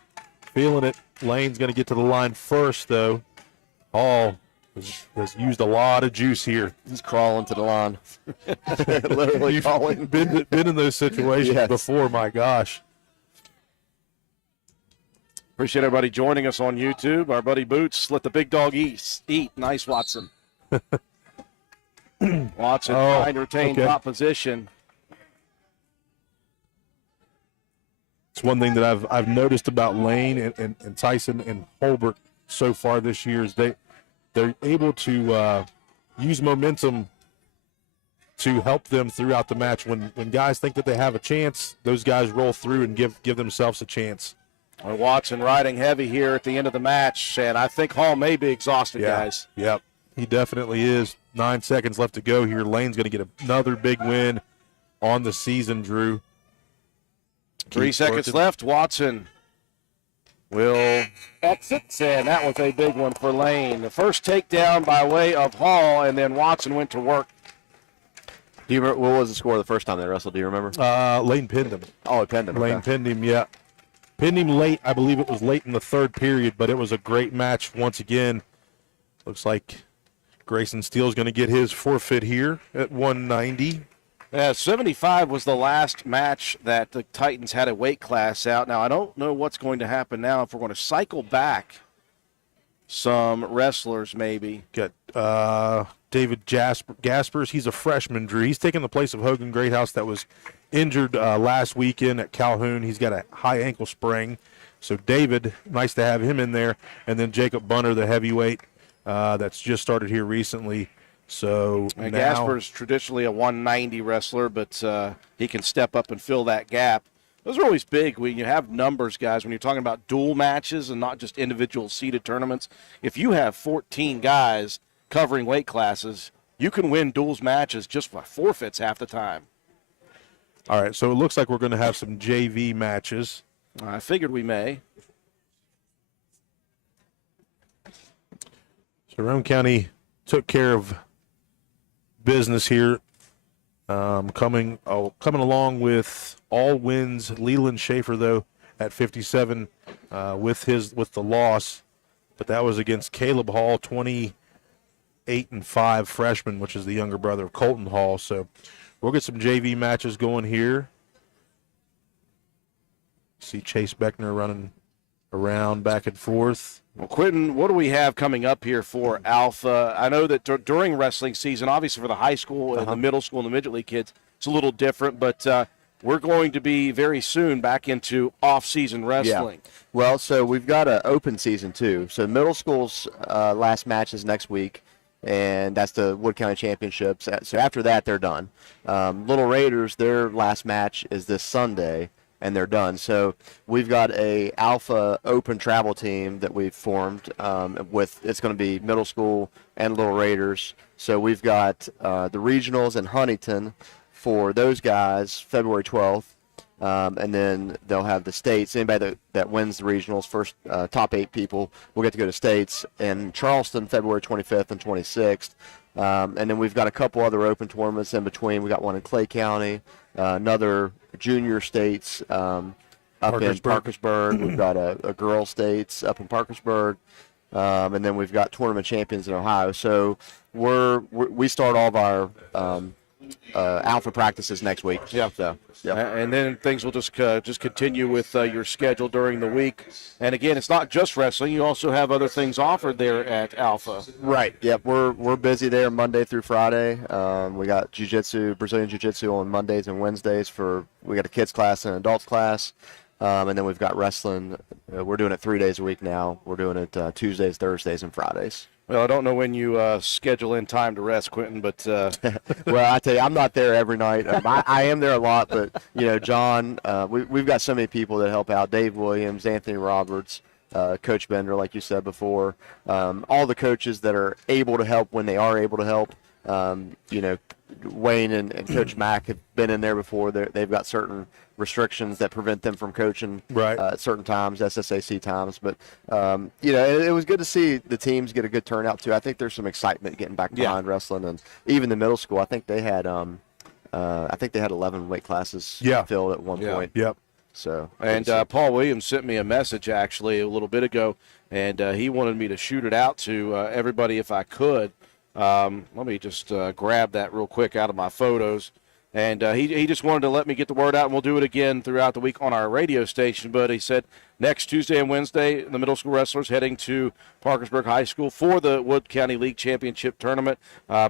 feeling it. Lane's going to get to the line first, though. Hall has used a lot of juice here. He's crawling to the line. Literally crawling. Been in those situations before, my gosh. Appreciate everybody joining us on YouTube. Our buddy Boots, let the big dog eat. Nice, Watson. Watson trying to retain top position. It's one thing that I've noticed about Lane and Tyson and Holbert so far this year is they're able to use momentum to help them throughout the match. When guys think that they have a chance, those guys roll through and give themselves a chance. Well, Watson riding heavy here at the end of the match, and I think Hall may be exhausted, guys. Yep, he definitely is. 9 seconds left to go here. Lane's going to get another big win on the season, Drew. 3 seconds left. Watson will exit, and that was a big one for Lane. The first takedown by way of Hall, and then Watson went to work. Do you remember, what was the score the first time they wrestled? Do you remember? Lane pinned him. Oh, he pinned him. Lane pinned him, yeah. Pinned him late. I believe it was late in the third period, but it was a great match once again. Looks like Grayson Steele's going to get his forfeit here at 190. 75 was the last match that the Titans had a weight class out. Now, I don't know what's going to happen now. If we're going to cycle back some wrestlers maybe. Got David Gaspers. He's a freshman, Drew. He's taking the place of Hogan Greathouse that was injured last weekend at Calhoun. He's got a high ankle sprain. So David, nice to have him in there. And then Jacob Bunner, the heavyweight that's just started here recently. So now, Gasper's traditionally a 190 wrestler, but he can step up and fill that gap. Those are always big when you have numbers, guys, when you're talking about dual matches and not just individual seeded tournaments. If you have 14 guys covering weight classes, you can win duals matches just by forfeits half the time. All right, so it looks like we're going to have some JV matches. I figured we may. So Roane County took care of business here. Coming along with all wins. Leland Schaefer, though, at 57 with the loss, but that was against Caleb Hall, 28-5 freshman, which is the younger brother of Colton Hall. So we'll get some JV matches going here. See Chase Beckner running around back and forth. Well, Quentin, what do we have coming up here for Alpha? I know that during wrestling season, obviously for the high school and the middle school and the midget league kids, it's a little different, but we're going to be very soon back into off-season wrestling. Yeah. Well, so we've got an open season, too. So middle school's last match is next week, and that's the Wood County Championships. So after that, they're done. Little Raiders, their last match is this Sunday, and they're done. So we've got a Alpha Open travel team that we've formed it's going to be middle school and Little Raiders. So we've got the regionals in Huntington for those guys February 12th, and then they'll have the states. Anybody that wins the regionals, first top 8 people, will get to go to states in Charleston February 25th and 26th. And then we've got a couple other open tournaments in between. We got one in Clay County, another junior states up in Parkersburg. We've got a girls states up in Parkersburg, and then we've got tournament champions in Ohio. So we start all of our Alpha practices next week. Yeah. So, and then things will just continue with your schedule during the week. And again, it's not just wrestling; you also have other things offered there at Alpha. Right. Yep. We're busy there Monday through Friday. We got jiu-jitsu, Brazilian jiu-jitsu on Mondays and Wednesdays. We got a kids class and an adults class, and then we've got wrestling. We're doing it 3 days a week now. We're doing it Tuesdays, Thursdays, and Fridays. Well, I don't know when you schedule in time to rest, Quentin, but well, I tell you, I'm not there every night. I am there a lot, but John, we've got so many people that help out. Dave Williams, Anthony Roberts, Coach Bender, like you said before, all the coaches that are able to help when they are able to help. Wayne and Coach Mack have been in there before. They've got certain restrictions that prevent them from coaching at certain times, SSAC times. But, it was good to see the teams get a good turnout, too. I think there's some excitement getting back behind wrestling. And even the middle school, I think they had 11 weight classes filled at one point. Yep. So, and Paul Williams sent me a message, actually, a little bit ago, and he wanted me to shoot it out to everybody if I could. Let me just grab that real quick out of my photos. And he just wanted to let me get the word out, and we'll do it again throughout the week on our radio station. But he said next Tuesday and Wednesday, the middle school wrestlers heading to Parkersburg High School for the Wood County League Championship Tournament.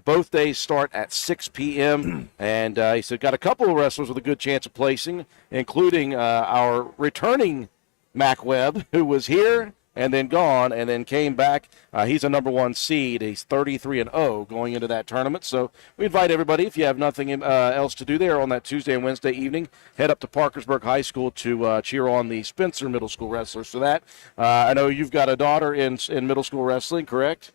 Both days start at 6 p.m. And he said got a couple of wrestlers with a good chance of placing, including our returning Mac Webb, who was here and then gone and then came back. He's a number 1 seed. He's 33-0 going into that tournament. So we invite everybody, if you have nothing else to do there on that Tuesday and Wednesday evening, head up to Parkersburg High School to cheer on the Spencer Middle School wrestlers. So that, I know you've got a daughter in middle school wrestling, correct?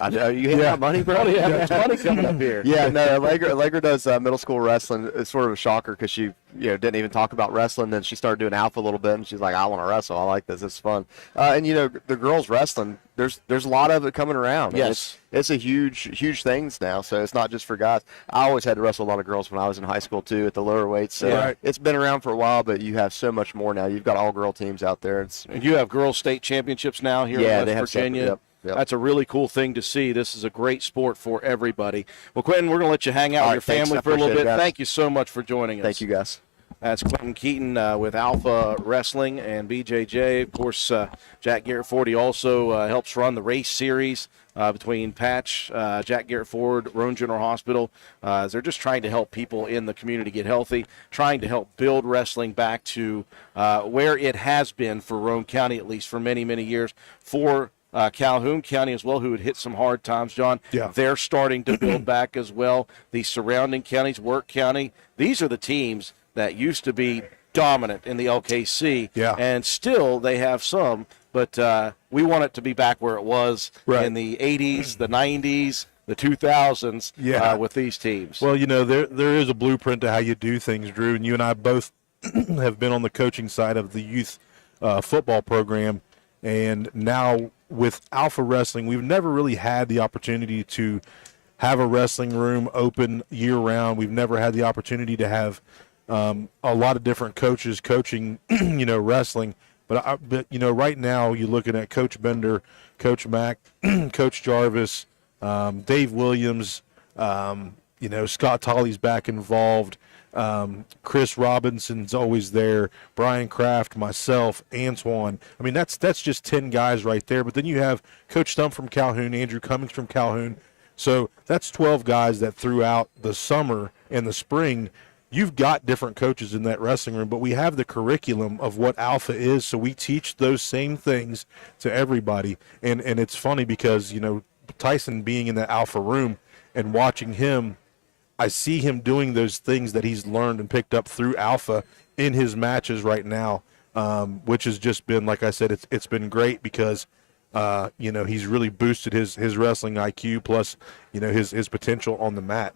I know you handing out money, bro. Yeah, there's money coming up here. Yeah, no, Allegra does middle school wrestling. It's sort of a shocker because she, didn't even talk about wrestling. Then she started doing alpha a little bit, and she's like, "I want to wrestle. I like this. It's fun." And the girls wrestling. There's a lot of it coming around. Yes, it's a huge things now. So it's not just for guys. I always had to wrestle a lot of girls when I was in high school too, at the lower weights. So it's been around for a while, but you have so much more now. You've got all girl teams out there. And you have girls state championships now here in West Virginia. Yep. That's a really cool thing to see. This is a great sport for everybody. Well, Quentin, we're going to let you hang out with your family for a little bit. Thank you so much for joining us. Thank you, guys. That's Quentin Keaton with Alpha Wrestling and BJJ. Of course, Jack Garrett Ford, he also helps run the race series between Patch, Jack Garrett Ford, Roane General Hospital. They're just trying to help people in the community get healthy, trying to help build wrestling back to where it has been for Roane County, at least for many, many years, for Calhoun County as well, who had hit some hard times, John. Yeah. They're starting to build back as well. The surrounding counties, Work County, these are the teams that used to be dominant in the LKC. Yeah. And still they have some, but we want it to be back where it was in the 80s, the 90s, the 2000s with these teams. Well, there is a blueprint to how you do things, Drew, and you and I both have been on the coaching side of the youth football program, and now with Alpha Wrestling, we've never really had the opportunity to have a wrestling room open year-round. We've never had the opportunity to have a lot of different coaches coaching, wrestling. But right now you're looking at Coach Bender, Coach Mack, Coach Jarvis, Dave Williams, Scott Tolley's back involved. Chris Robinson's always there, Brian Kraft, myself, Antoine. I mean, that's just 10 guys right there. But then you have Coach Stump from Calhoun, Andrew Cummings from Calhoun. So that's 12 guys that throughout the summer and the spring, you've got different coaches in that wrestling room, but we have the curriculum of what Alpha is, so we teach those same things to everybody. And it's funny because, Tyson being in that Alpha room and watching him, I see him doing those things that he's learned and picked up through Alpha in his matches right now, which has just been, like I said, it's been great because, he's really boosted his wrestling IQ plus, his potential on the mat.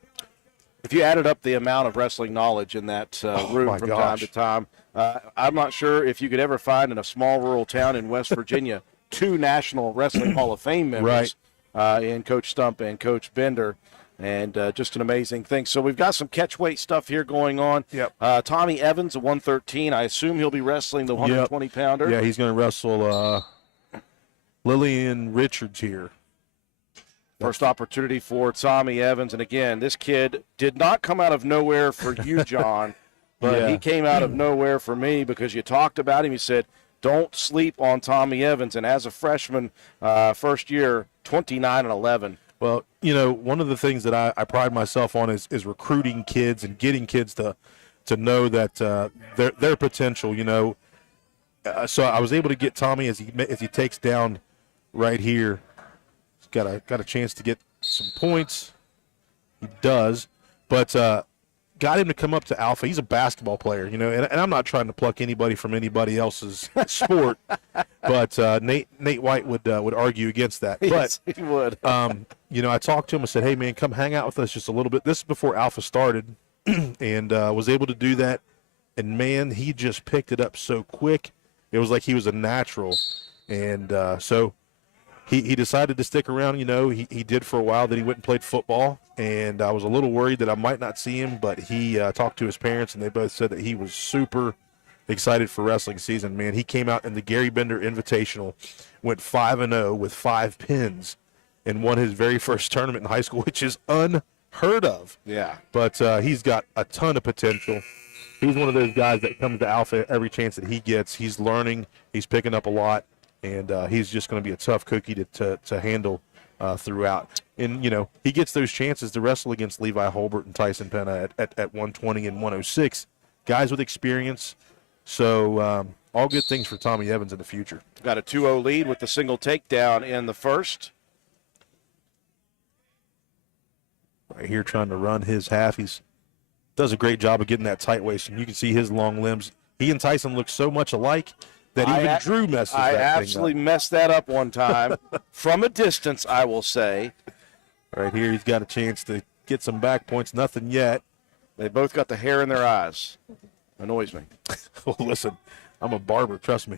If you added up the amount of wrestling knowledge in that room from time to time, I'm not sure if you could ever find in a small rural town in West Virginia 2 National Wrestling Hall of Fame members in Coach Stump and Coach Bender. And just an amazing thing. So we've got some catch weight stuff here going on. Yep. Tommy Evans, a 113. I assume he'll be wrestling the 120-pounder. Yeah, he's going to wrestle Lillian Richards here. First opportunity for Tommy Evans. And, again, this kid did not come out of nowhere for you, John, but he came out of nowhere for me because you talked about him. You said, don't sleep on Tommy Evans. And as a freshman, first year, 29-11. Well, one of the things that I pride myself on is recruiting kids and getting kids to know that their potential. So I was able to get Tommy as he takes down right here. He's got a chance to get some points. He does, but got him to come up to Alpha. He's a basketball player, and I'm not trying to pluck anybody from anybody else's sport, but Nate White would argue against that. Yes, but he would. I talked to him and said, hey, man, come hang out with us just a little bit. This is before Alpha started, and was able to do that. And, man, he just picked it up so quick. It was like he was a natural. And so he decided to stick around. He did for a while. Then he went and played football. And I was a little worried that I might not see him, but he talked to his parents, and they both said that he was super excited for wrestling season. Man, he came out in the Gary Bender Invitational, went 5-0 with 5 pins, and won his very first tournament in high school, which is unheard heard of. Yeah. But he's got a ton of potential. He's one of those guys that comes to Alpha every chance that he gets. He's learning. He's picking up a lot, and he's just going to be a tough cookie to handle throughout. And, he gets those chances to wrestle against Levi Holbert and Tyson Penna at 120 and 106. Guys with experience. So all good things for Tommy Evans in the future. Got a 2-0 lead with the single takedown in the first. Right here trying to run his half. He's does a great job of getting that tight waist, and you can see his long limbs. He and Tyson look so much alike that even Drew messes that thing up. I absolutely messed that up one time. From a distance, I will say. Right here, he's got a chance to get some back points. Nothing yet. They both got the hair in their eyes. Annoys me. Well, listen, I'm a barber, trust me.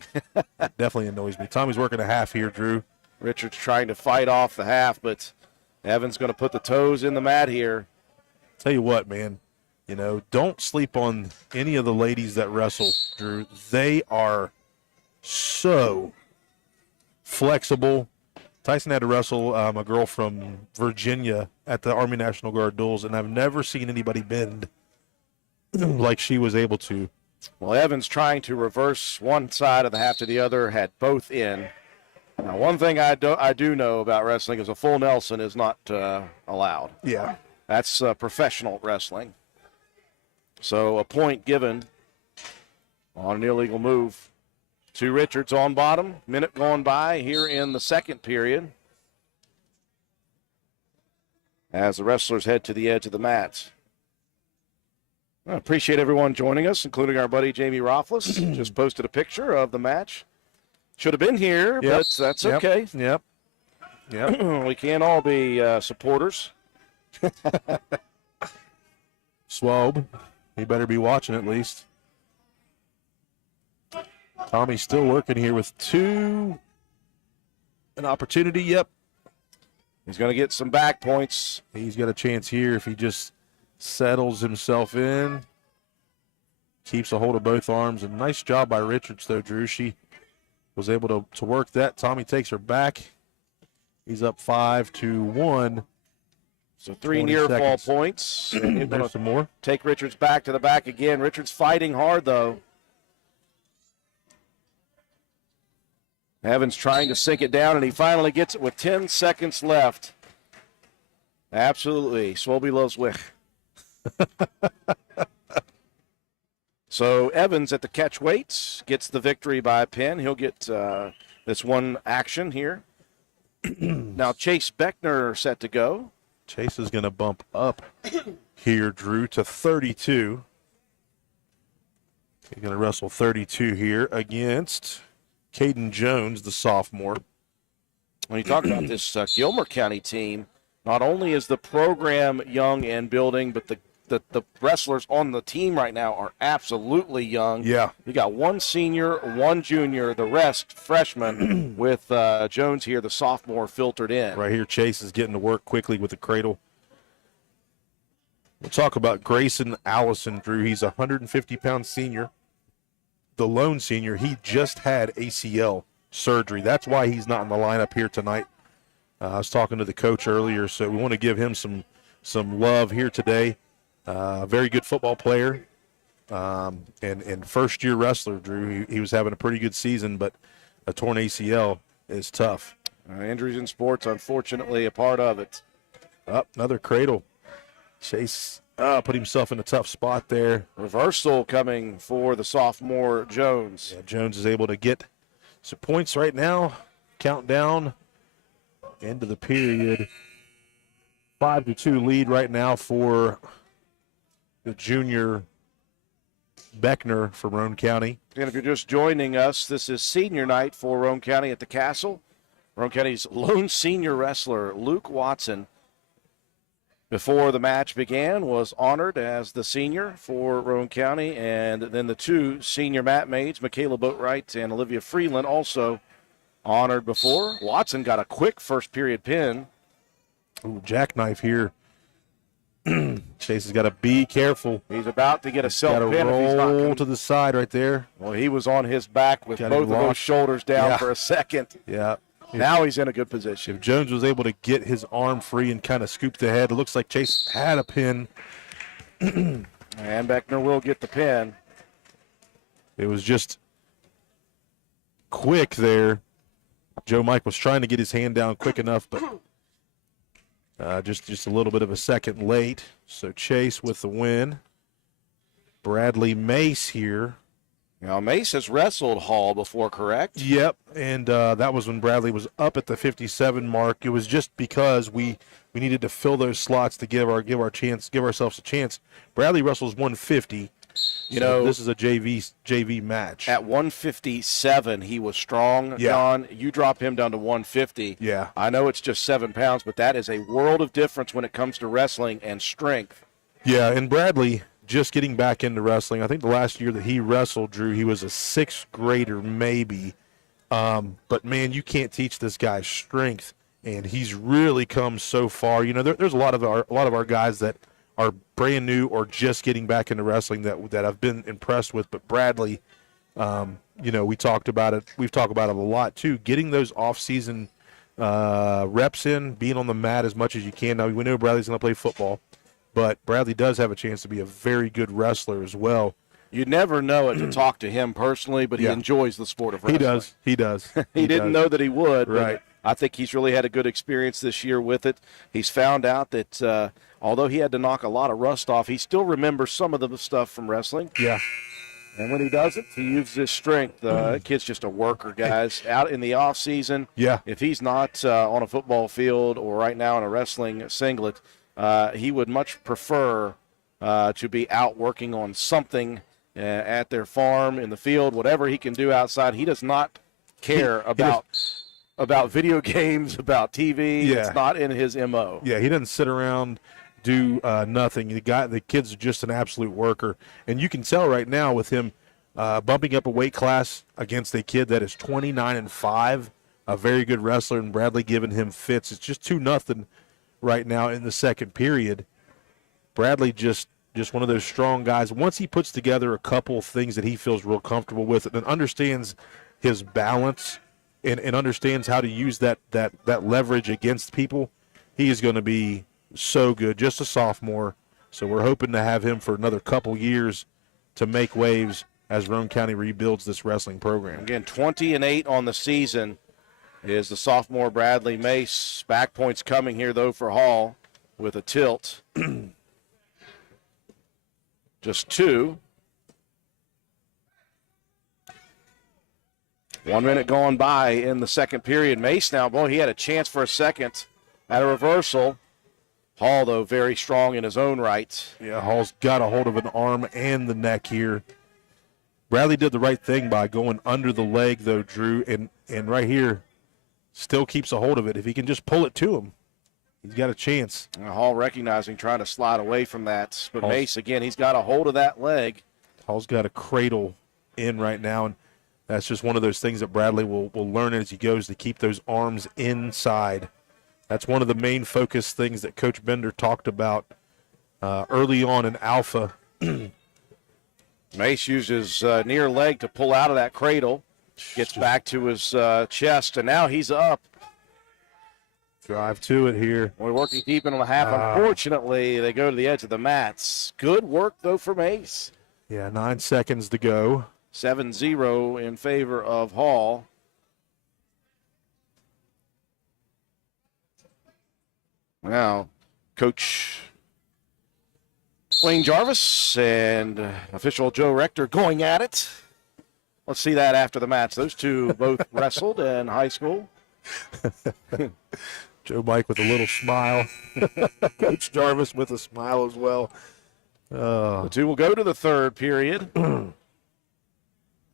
Definitely annoys me. Tommy's working a half here, Drew. Richards trying to fight off the half, but Evans going to put the toes in the mat here. Tell you what, man. Don't sleep on any of the ladies that wrestle, Drew. They are so flexible. Tyson had to wrestle a girl from Virginia at the Army National Guard duels, and I've never seen anybody bend like she was able to. Well, Evans trying to reverse one side of the half to the other, had both in. Now, one thing I do know about wrestling is a full Nelson is not allowed. Yeah. That's professional wrestling. So a point given on an illegal move to Richards on bottom. Minute going by here in the second period as the wrestlers head to the edge of the mats. I appreciate everyone joining us, including our buddy Jamie Rothfuss. Just posted a picture of the match. Should have been here, but that's okay. Yep. We can't all be supporters. Swobe. He better be watching at least. Tommy's still working here with an opportunity. Yep. He's going to get some back points. He's got a chance here if he just settles himself in. Keeps a hold of both arms. And nice job by Richards, though, Drew. She was able to work that. Tommy takes her back. He's up 5-1. So 3 near fall points. There's some more. Take Richards back to the back again. Richards fighting hard, though. Evans trying to sink it down, and he finally gets it with 10 seconds left. Absolutely. Swoby loves Wick. So Evans at the catch weights gets the victory by pin. He'll get this one action here. Now Chase Beckner set to go. Chase is going to bump up here, Drew, to 32. He's going to wrestle 32 here against Caden Jones, the sophomore. When you talk about this Gilmer County team, not only is the program young and building, but the wrestlers on the team right now are absolutely young. Yeah. You got one senior, one junior, the rest freshmen, with Jones here, the sophomore, filtered in. Right here, Chase is getting to work quickly with the cradle. We'll talk about Grayson Allison, Drew. He's a 150-pound senior. The lone senior, he just had ACL surgery. That's why he's not in the lineup here tonight. I was talking to the coach earlier, so we want to give him some love here today. Very good football player and first-year wrestler, Drew. He was having a pretty good season, but a torn ACL is tough. Injuries in sports, unfortunately, a part of it. Another cradle. Chase put himself in a tough spot there. Reversal coming for the sophomore Jones. Yeah, Jones is able to get some points right now. Countdown, end of the period. 5-2 lead right now for the junior Beckner for Roane County. And if you're just joining us, this is senior night for Roane County at the Castle. Roane County's lone senior wrestler, Luke Watson, before the match began, was honored as the senior for Roane County. And then the two senior mat maids, Michaela Boatwright and Olivia Freeland, also honored before. Watson got a quick first period pin. Ooh, jackknife here. Chase has got to be careful. He's about to get a self pin. Roll if he's not to the side right there. Well, he was on his back with both of those shoulders down for a second. Yeah. Now he's in a good position. If Jones was able to get his arm free and kind of scoop the head, it looks like Chase had a pin. And Beckner will get the pin. It was just quick there. Joe Mike was trying to get his hand down quick enough, but just a little bit of a second late. So Chase with the win. Bradley Mace here. Now, Mace has wrestled Hall before, correct? Yep, and that was when Bradley was up at the 57 mark. It was just because we needed to fill those slots to give ourselves a chance. Bradley wrestles 150. You know, this is a JV match. At 157, he was strong, Yeah. John. You drop him down to 150. Yeah. I know it's just 7 pounds, but that is a world of difference when it comes to wrestling and strength. Yeah, and Bradley just getting back into wrestling. I think the last year that he wrestled, Drew, he was a 6th grader maybe. But, man, you can't teach this guy strength, and he's really come so far. You know, there's a lot of our guys that are brand new or just getting back into wrestling that I've been impressed with. But Bradley, you know, we've talked about it a lot too. Getting those off-season reps in, being on the mat as much as you can. Now, we know Bradley's going to play football, but Bradley does have a chance to be a very good wrestler as well. You never know it to talk to him personally, but he Yeah. enjoys the sport of wrestling. He does. He didn't know that he would. But Right. I think he's really had a good experience this year with it. He's found out that although he had to knock a lot of rust off, he still remembers some of the stuff from wrestling. Yeah. And when he does it, he uses his strength. Kid's just a worker, guys. Out in the off season, Yeah. if he's not on a football field or right now in a wrestling singlet, he would much prefer to be out working on something at their farm, in the field, whatever he can do outside. He does not care about video games, about TV. Yeah. It's not in his MO. Yeah, he doesn't sit around, do nothing. The kid's just an absolute worker, and you can tell right now with him bumping up a weight class against a kid that is 29-5, a very good wrestler, and Bradley giving him fits. It's just 2-0 right now in the second period. Bradley just one of those strong guys. Once he puts together a couple things that he feels real comfortable with and understands his balance and understands how to use that leverage against people, he is going to be so good. Just a sophomore, so we're hoping to have him for another couple years to make waves as Roane County rebuilds this wrestling program. Again, 20-8 on the season is the sophomore Bradley Mace. Back points coming here, though, for Hall with a tilt. Just 2. 1 minute going by in the second period. Mace now, boy, he had a chance for a second at a reversal. Hall, though, very strong in his own right. Yeah, Hall's got a hold of an arm and the neck here. Bradley did the right thing by going under the leg, though, Drew, and right here still keeps a hold of it. If he can just pull it to him, he's got a chance. Hall recognizing, trying to slide away from that. But Hall's- Mace, again, he's got a hold of that leg. Hall's got a cradle in right now, and that's just one of those things that Bradley will learn as he goes, to keep those arms inside. That's one of the main focus things that Coach Bender talked about early on in Alpha. Mace uses near leg to pull out of that cradle. Gets back to his chest, and now he's up. Drive to it here. We're working deep into the half. Unfortunately, they go to the edge of the mats. Good work, though, for Mace. Yeah, 9 seconds to go. 7-0 in favor of Hall. Now, Coach Wayne Jarvis and official Joe Rector going at it. Let's see that after the match. Those two both wrestled in high school. Joe Mike with a little smile. Coach Jarvis with a smile as well. The two will go to the third period.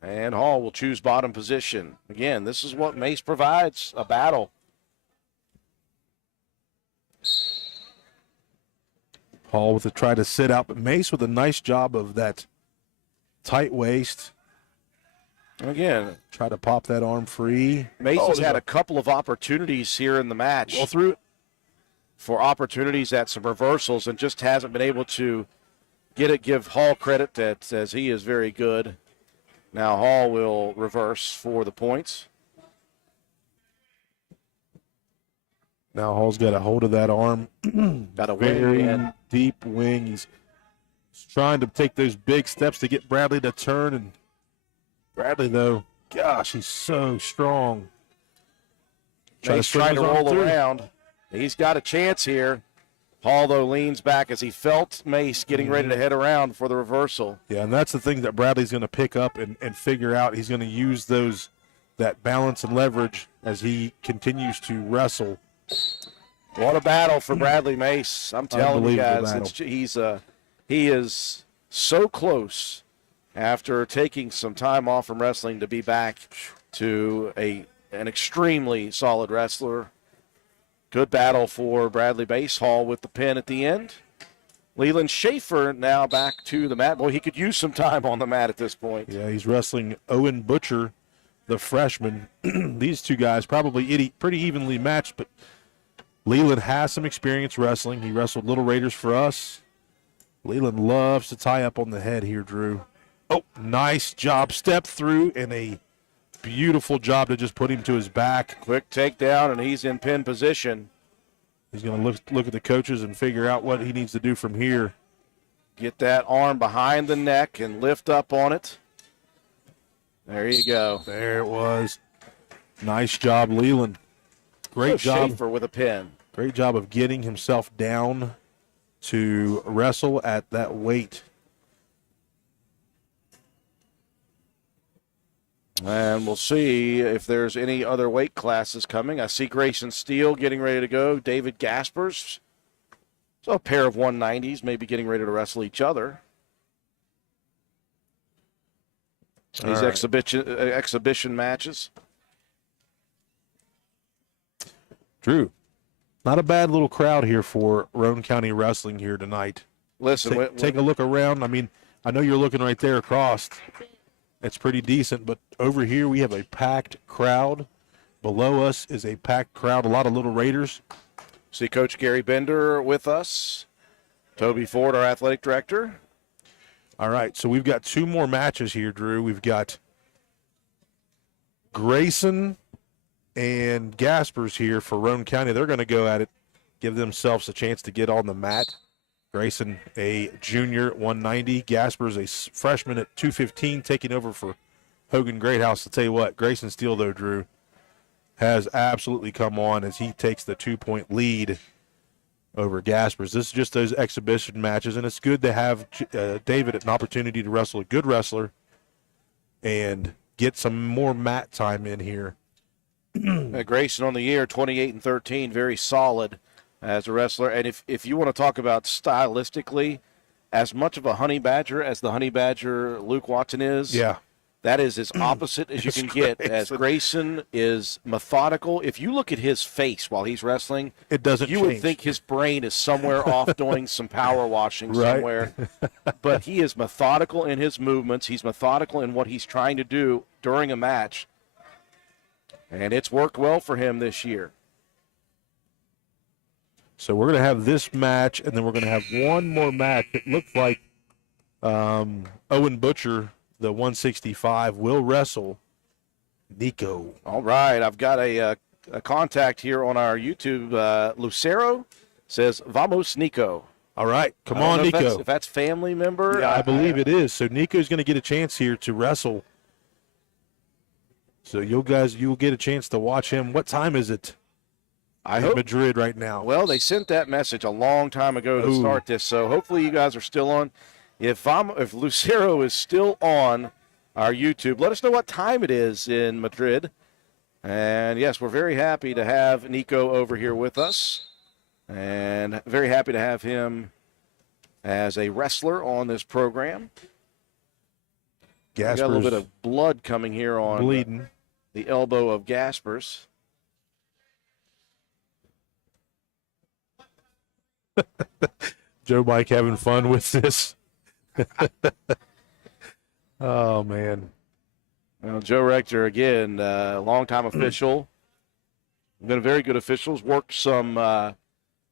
And Hall will choose bottom position. Again, this is what Mace provides, a battle. Hall with a try to sit out, but Mace with a nice job of that tight waist. Again, try to pop that arm free. Mace has had a couple of opportunities here in the match. Well, through it. For opportunities at some reversals, and just hasn't been able to get it. Give Hall credit that says he is very good. Now Hall will reverse for the points. Now Hall's got a hold of that arm. Got a wing, very man. deep wing. He's trying to take those big steps to get Bradley to turn. And Bradley, though, gosh, he's so strong. He's trying to roll around. He's got a chance here. Hall, though, leans back as he felt Mace getting ready to head around for the reversal. Yeah, and that's the thing that Bradley's going to pick up and figure out. He's going to use that balance and leverage as he continues to wrestle. What a battle for Bradley Mace. I'm telling you guys, he is so close after taking some time off from wrestling to be back to an extremely solid wrestler. Good battle for Bradley Mace. Hall with the pin at the end. Leland Schaefer now back to the mat. Boy, he could use some time on the mat at this point. Yeah, he's wrestling Owen Butcher, the freshman. These two guys probably pretty evenly matched, but Leland has some experience wrestling. He wrestled Little Raiders for us. Leland loves to tie up on the head here, Drew. Oh, nice job. Step through and a beautiful job to just put him to his back. Quick takedown, and he's in pin position. He's going to look at the coaches and figure out what he needs to do from here. Get that arm behind the neck and lift up on it. There you go. There it was. Nice job, Leland. Great job. Schaefer with a pin. Great job of getting himself down to wrestle at that weight. And we'll see if there's any other weight classes coming. I see Grayson Steele getting ready to go. David Gaspers. So a pair of 190s maybe getting ready to wrestle each other. These exhibition matches. Drew, not a bad little crowd here for Roane County Wrestling here tonight. Listen, take a look around. I mean, I know you're looking right there across. It's pretty decent, but over here we have a packed crowd. Below us is a packed crowd, a lot of Little Raiders. See Coach Gary Bender with us. Toby Ford, our athletic director. All right, so we've got two more matches here, Drew. We've got Grayson and Gaspers here for Roane County. They're going to go at it, give themselves a chance to get on the mat. Grayson, a junior at 190. Gaspers, a freshman at 215, taking over for Hogan Greathouse. I'll tell you what, Grayson Steele, though, Drew, has absolutely come on as he takes the 2-point lead over Gaspers. This is just those exhibition matches, and it's good to have David an opportunity to wrestle a good wrestler and get some more mat time in here. Grayson on the year, 28-13, very solid as a wrestler. And if you want to talk about stylistically, as much of a honey badger as the honey badger Luke Watson is, yeah, that is as opposite as you can get. As Grayson is methodical. If you look at his face while he's wrestling, it doesn't. You would think his brain is somewhere off doing some power washing somewhere. But he is methodical in his movements. He's methodical in what he's trying to do during a match. And it's worked well for him this year. So we're going to have this match, and then we're going to have one more match. It looks like Owen Butcher, the 165, will wrestle Nico. All right, I've got a contact here on our YouTube. Lucero says, Vamos, Nico. All right, come on, Nico. If that's family member. Yeah, I believe it is. So Nico's going to get a chance here to wrestle. So you'll get a chance to watch him. What time is it? I hope Madrid right now. Well, they sent that message a long time ago to start this, so hopefully you guys are still on. If Lucero is still on our YouTube, let us know what time it is in Madrid. And yes, we're very happy to have Nico over here with us, and very happy to have him as a wrestler on this program. Gaspers, got a little bit of blood coming here on bleeding. The elbow of Gaspers. Joe Mike having fun with this. Oh, man. Well, Joe Rector, again, longtime official. Been a very good official. Worked some, over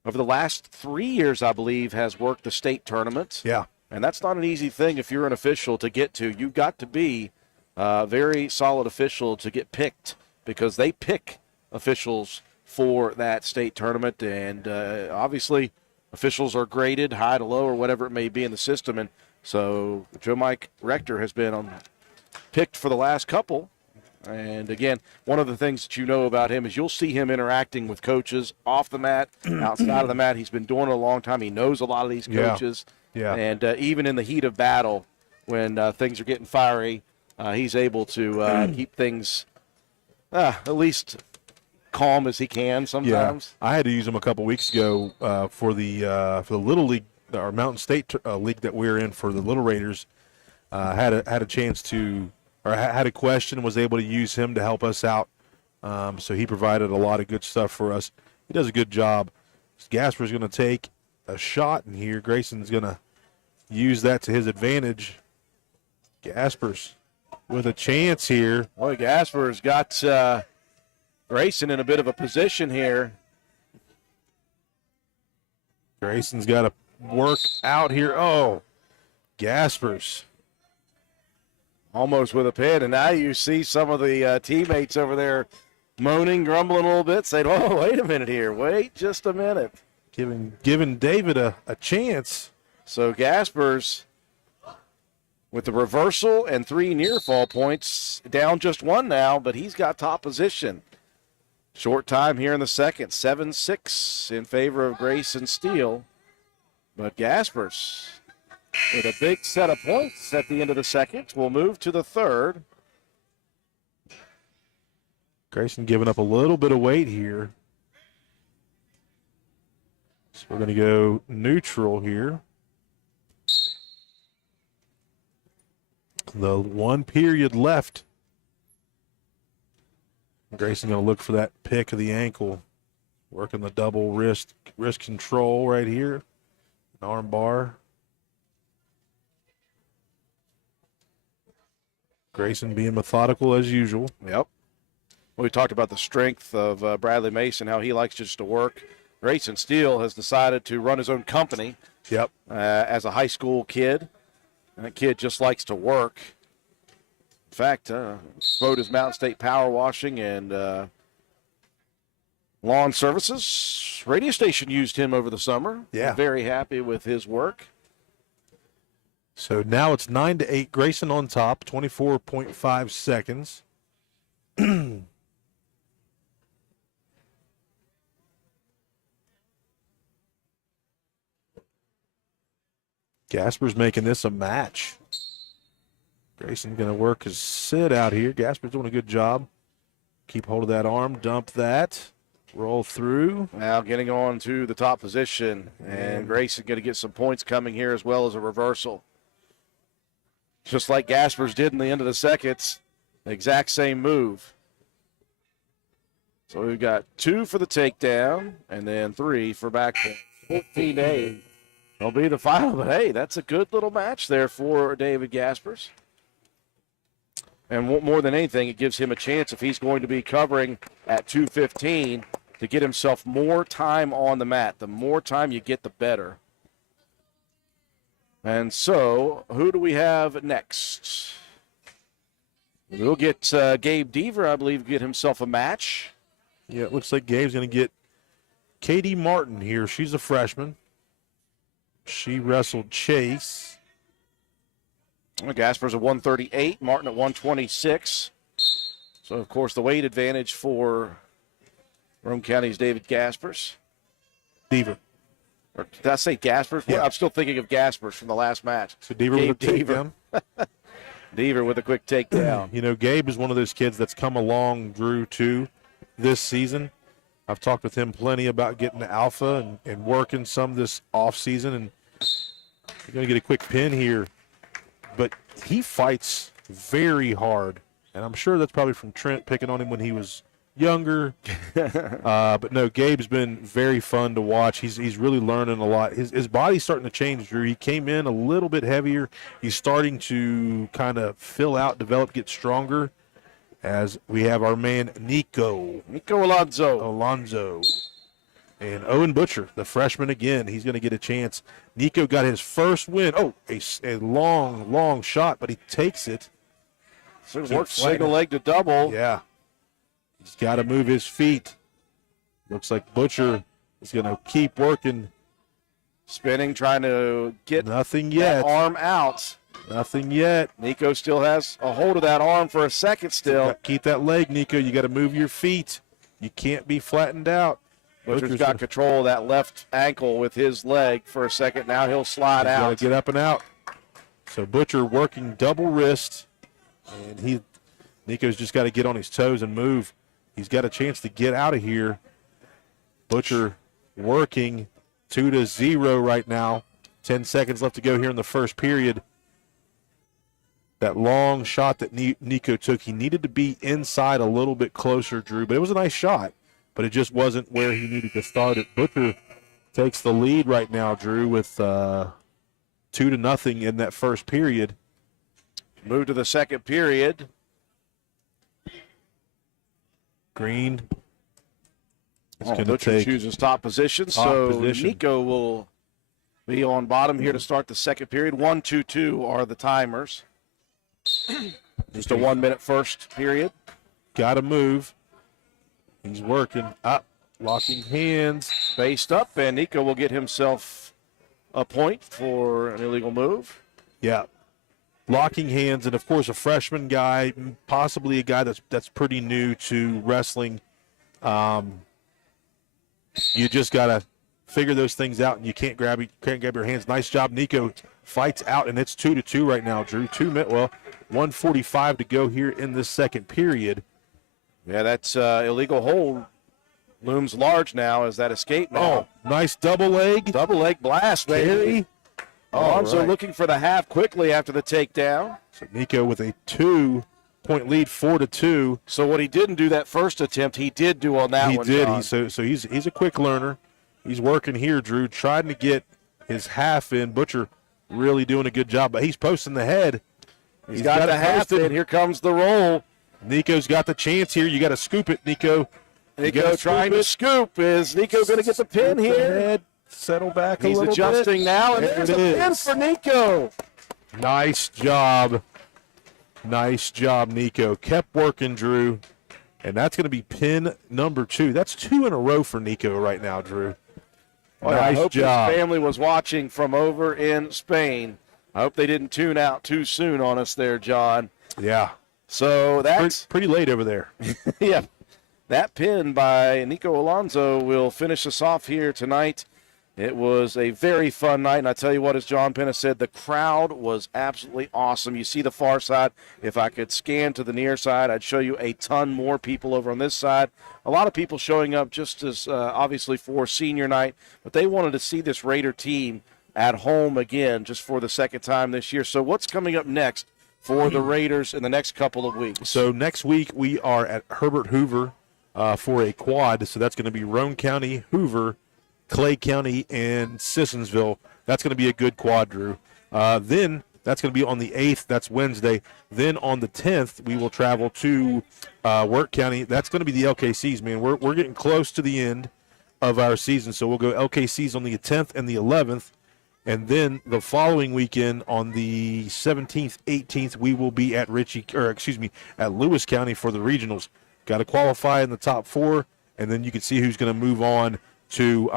the last 3 years, I believe, has worked the state tournament. Yeah. And that's not an easy thing if you're an official to get to. You've got to be a very solid official to get picked because they pick officials for that state tournament. And obviously officials are graded high to low or whatever it may be in the system. And so Joe Mike Rector has been picked for the last couple. And again, one of the things that you know about him is you'll see him interacting with coaches off the mat, outside of the mat. He's been doing it a long time. He knows a lot of these coaches. Yeah. And even in the heat of battle, when things are getting fiery, he's able to keep things at least calm as he can sometimes. Yeah. I had to use him a couple weeks ago for the Little League, our Mountain State league that we're in for the Little Raiders. Had a chance to, or had a question, was able to use him to help us out. So he provided a lot of good stuff for us. He does a good job. Gasper's going to take a shot in here. Grayson's going to use that to his advantage. Gasper's with a chance here. Boy, Gasper's got Grayson in a bit of a position here. Grayson's got to work out here. Oh, Gasper's almost with a pin, and now you see some of the teammates over there moaning, grumbling a little bit, saying, "Oh, wait a minute here. Wait just a minute." Giving David a chance. So Gasper's with the reversal and 3 near fall points, down just 1 now, but he's got top position. Short time here in the second, 7-6 in favor of Grayson Steele. But Gasper's with a big set of points at the end of the second. We'll move to the third. Grayson giving up a little bit of weight here. So we're going to go neutral here. The 1 period left. Grayson going to look for that pick of the ankle. Working the double wrist control right here. An arm bar. Grayson being methodical as usual. Yep. We talked about the strength of Bradley Mason, how he likes just to work. Grayson Steele has decided to run his own company. Yep. As a high school kid. And that kid just likes to work. In fact, both his Mountain State Power Washing and Lawn Services radio station used him over the summer. Yeah. I'm very happy with his work. So now it's 9-8. Grayson on top, 24.5 seconds. Gasper's making this a match. Grayson's going to work his sit out here. Gasper's doing a good job. Keep hold of that arm, dump that, roll through. Now getting on to the top position, and Grayson going to get some points coming here as well as a reversal. Just like Gasper's did in the end of the seconds, the exact same move. So we've got 2 for the takedown and then 3 for back point. 15-8. It'll be the final, but hey, that's a good little match there for David Gaspers. And more than anything, it gives him a chance if he's going to be covering at 2:15 to get himself more time on the mat. The more time you get, the better. And so, who do we have next? We'll get Gabe Deaver, I believe, get himself a match. Yeah, it looks like Gabe's going to get Katie Martin here. She's a freshman. She wrestled Chase. Gasper's at 138, Martin at 126. So, of course, the weight advantage for Roane County's David Gaspers. Deaver. Or did I say Gaspers? Yeah. I'm still thinking of Gaspers from the last match. So Deaver with a takedown. Deaver with a quick takedown. You know, Gabe is one of those kids that's come along, Drew, too, this season. I've talked with him plenty about getting to alpha and working some this offseason, and you're going to get a quick pin here. But he fights very hard, and I'm sure that's probably from Trent picking on him when he was younger. But no, Gabe's been very fun to watch. He's really learning a lot. His body's starting to change, Drew. He came in a little bit heavier. He's starting to kind of fill out, develop, get stronger. As we have our man Nico Alonso. And Owen Butcher, the freshman again. He's going to get a chance. Nico got his first win. Oh, a long shot, but he takes it. So works single leg to double. Yeah. He's got to move his feet. Looks like Butcher is going to keep working. Spinning, trying to get nothing yet. That arm out. Nothing yet. Nico still has a hold of that arm for a second still. Keep that leg, Nico. You got to move your feet. You can't be flattened out. Butcher's got control of that left ankle with his leg for a second. Now he'll slide out. Got to get up and out. So Butcher working double wrist, and Nico's just got to get on his toes and move. He's got a chance to get out of here. Butcher working 2-0 right now. 10 seconds left to go here in the first period. That long shot that Nico took, he needed to be inside a little bit closer, Drew, but it was a nice shot, but it just wasn't where he needed to start it. Butcher takes the lead right now, Drew, with 2-0 in that first period. Move to the second period. Green is going to chooses top position, Nico will be on bottom here to start the second period. 1-2-2 are the timers. Just a 1 minute first period. Got to move. He's working up, locking hands. Faced up, and Nico will get himself a point for an illegal move. Yeah. Locking hands, and of course a freshman guy, possibly a guy that's pretty new to wrestling. You just got to figure those things out, and you can't grab your hands. Nice job. Nico fights out, and it's 2-2 right now, Drew. 1:45 to go here in this second period. Yeah, that's illegal hold looms large now as that escape now. Oh, nice double leg. Double leg blast, baby. Alonso looking for the half quickly after the takedown. So Nico with a 2-point lead, 4-2. So what he didn't do that first attempt, he did do on that one. He did. John. He's a quick learner. He's working here, Drew, trying to get his half in. Butcher really doing a good job, but he's posting the head. He's got the half in. Here comes the roll. Nico's got the chance here. You got to scoop it, Nico. Nico trying to scoop. Is Nico going to get the pin here? Head, settle back a little bit. He's adjusting now, and there's a pin for Nico. Nice job. Nice job, Nico. Kept working, Drew. And that's going to be pin number 2. That's 2 in a row for Nico right now, Drew. Well, nice I hope job. his family was watching from over in Spain. I hope they didn't tune out too soon on us there, John. Yeah. So that's pretty late over there. Yeah. That pin by Nico Alonso will finish us off here tonight. It was a very fun night, and I tell you what, as John Penna said, the crowd was absolutely awesome. You see the far side. If I could scan to the near side, I'd show you a ton more people over on this side. A lot of people showing up just as obviously for senior night, but they wanted to see this Raider team at home again just for the second time this year. So what's coming up next for the Raiders in the next couple of weeks? So next week we are at Herbert Hoover for a quad. So that's going to be Roane County, Hoover, Clay County, and Sissonsville. That's going to be a good quad, Drew. Then that's going to be on the 8th. That's Wednesday. Then on the 10th, we will travel to Work County. That's going to be the LKCs, man. We're getting close to the end of our season, so we'll go LKCs on the 10th and the 11th. And then the following weekend on the 17th, 18th, we will be at at Lewis County for the regionals. Got to qualify in the top 4, and then you can see who's going to move on to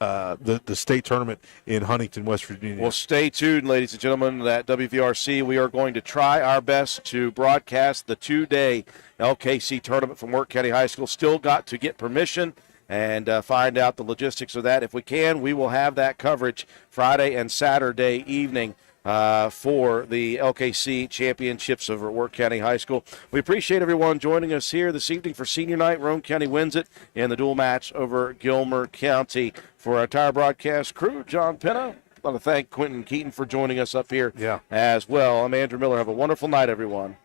the state tournament in Huntington, West Virginia. Well, stay tuned, ladies and gentlemen, at WVRC. We are going to try our best to broadcast the 2-day LKC tournament from Work County High School. Still got to get permission and find out the logistics of that. If we can, we will have that coverage Friday and Saturday evening for the LKC championships over at Work County High School. We appreciate everyone joining us here this evening for senior night. Roane County wins it in the dual match over Gilmer County. For our entire broadcast crew, John Penna, I want to thank Quentin Keaton for joining us up here as well. I'm Andrew Miller. Have a wonderful night, everyone.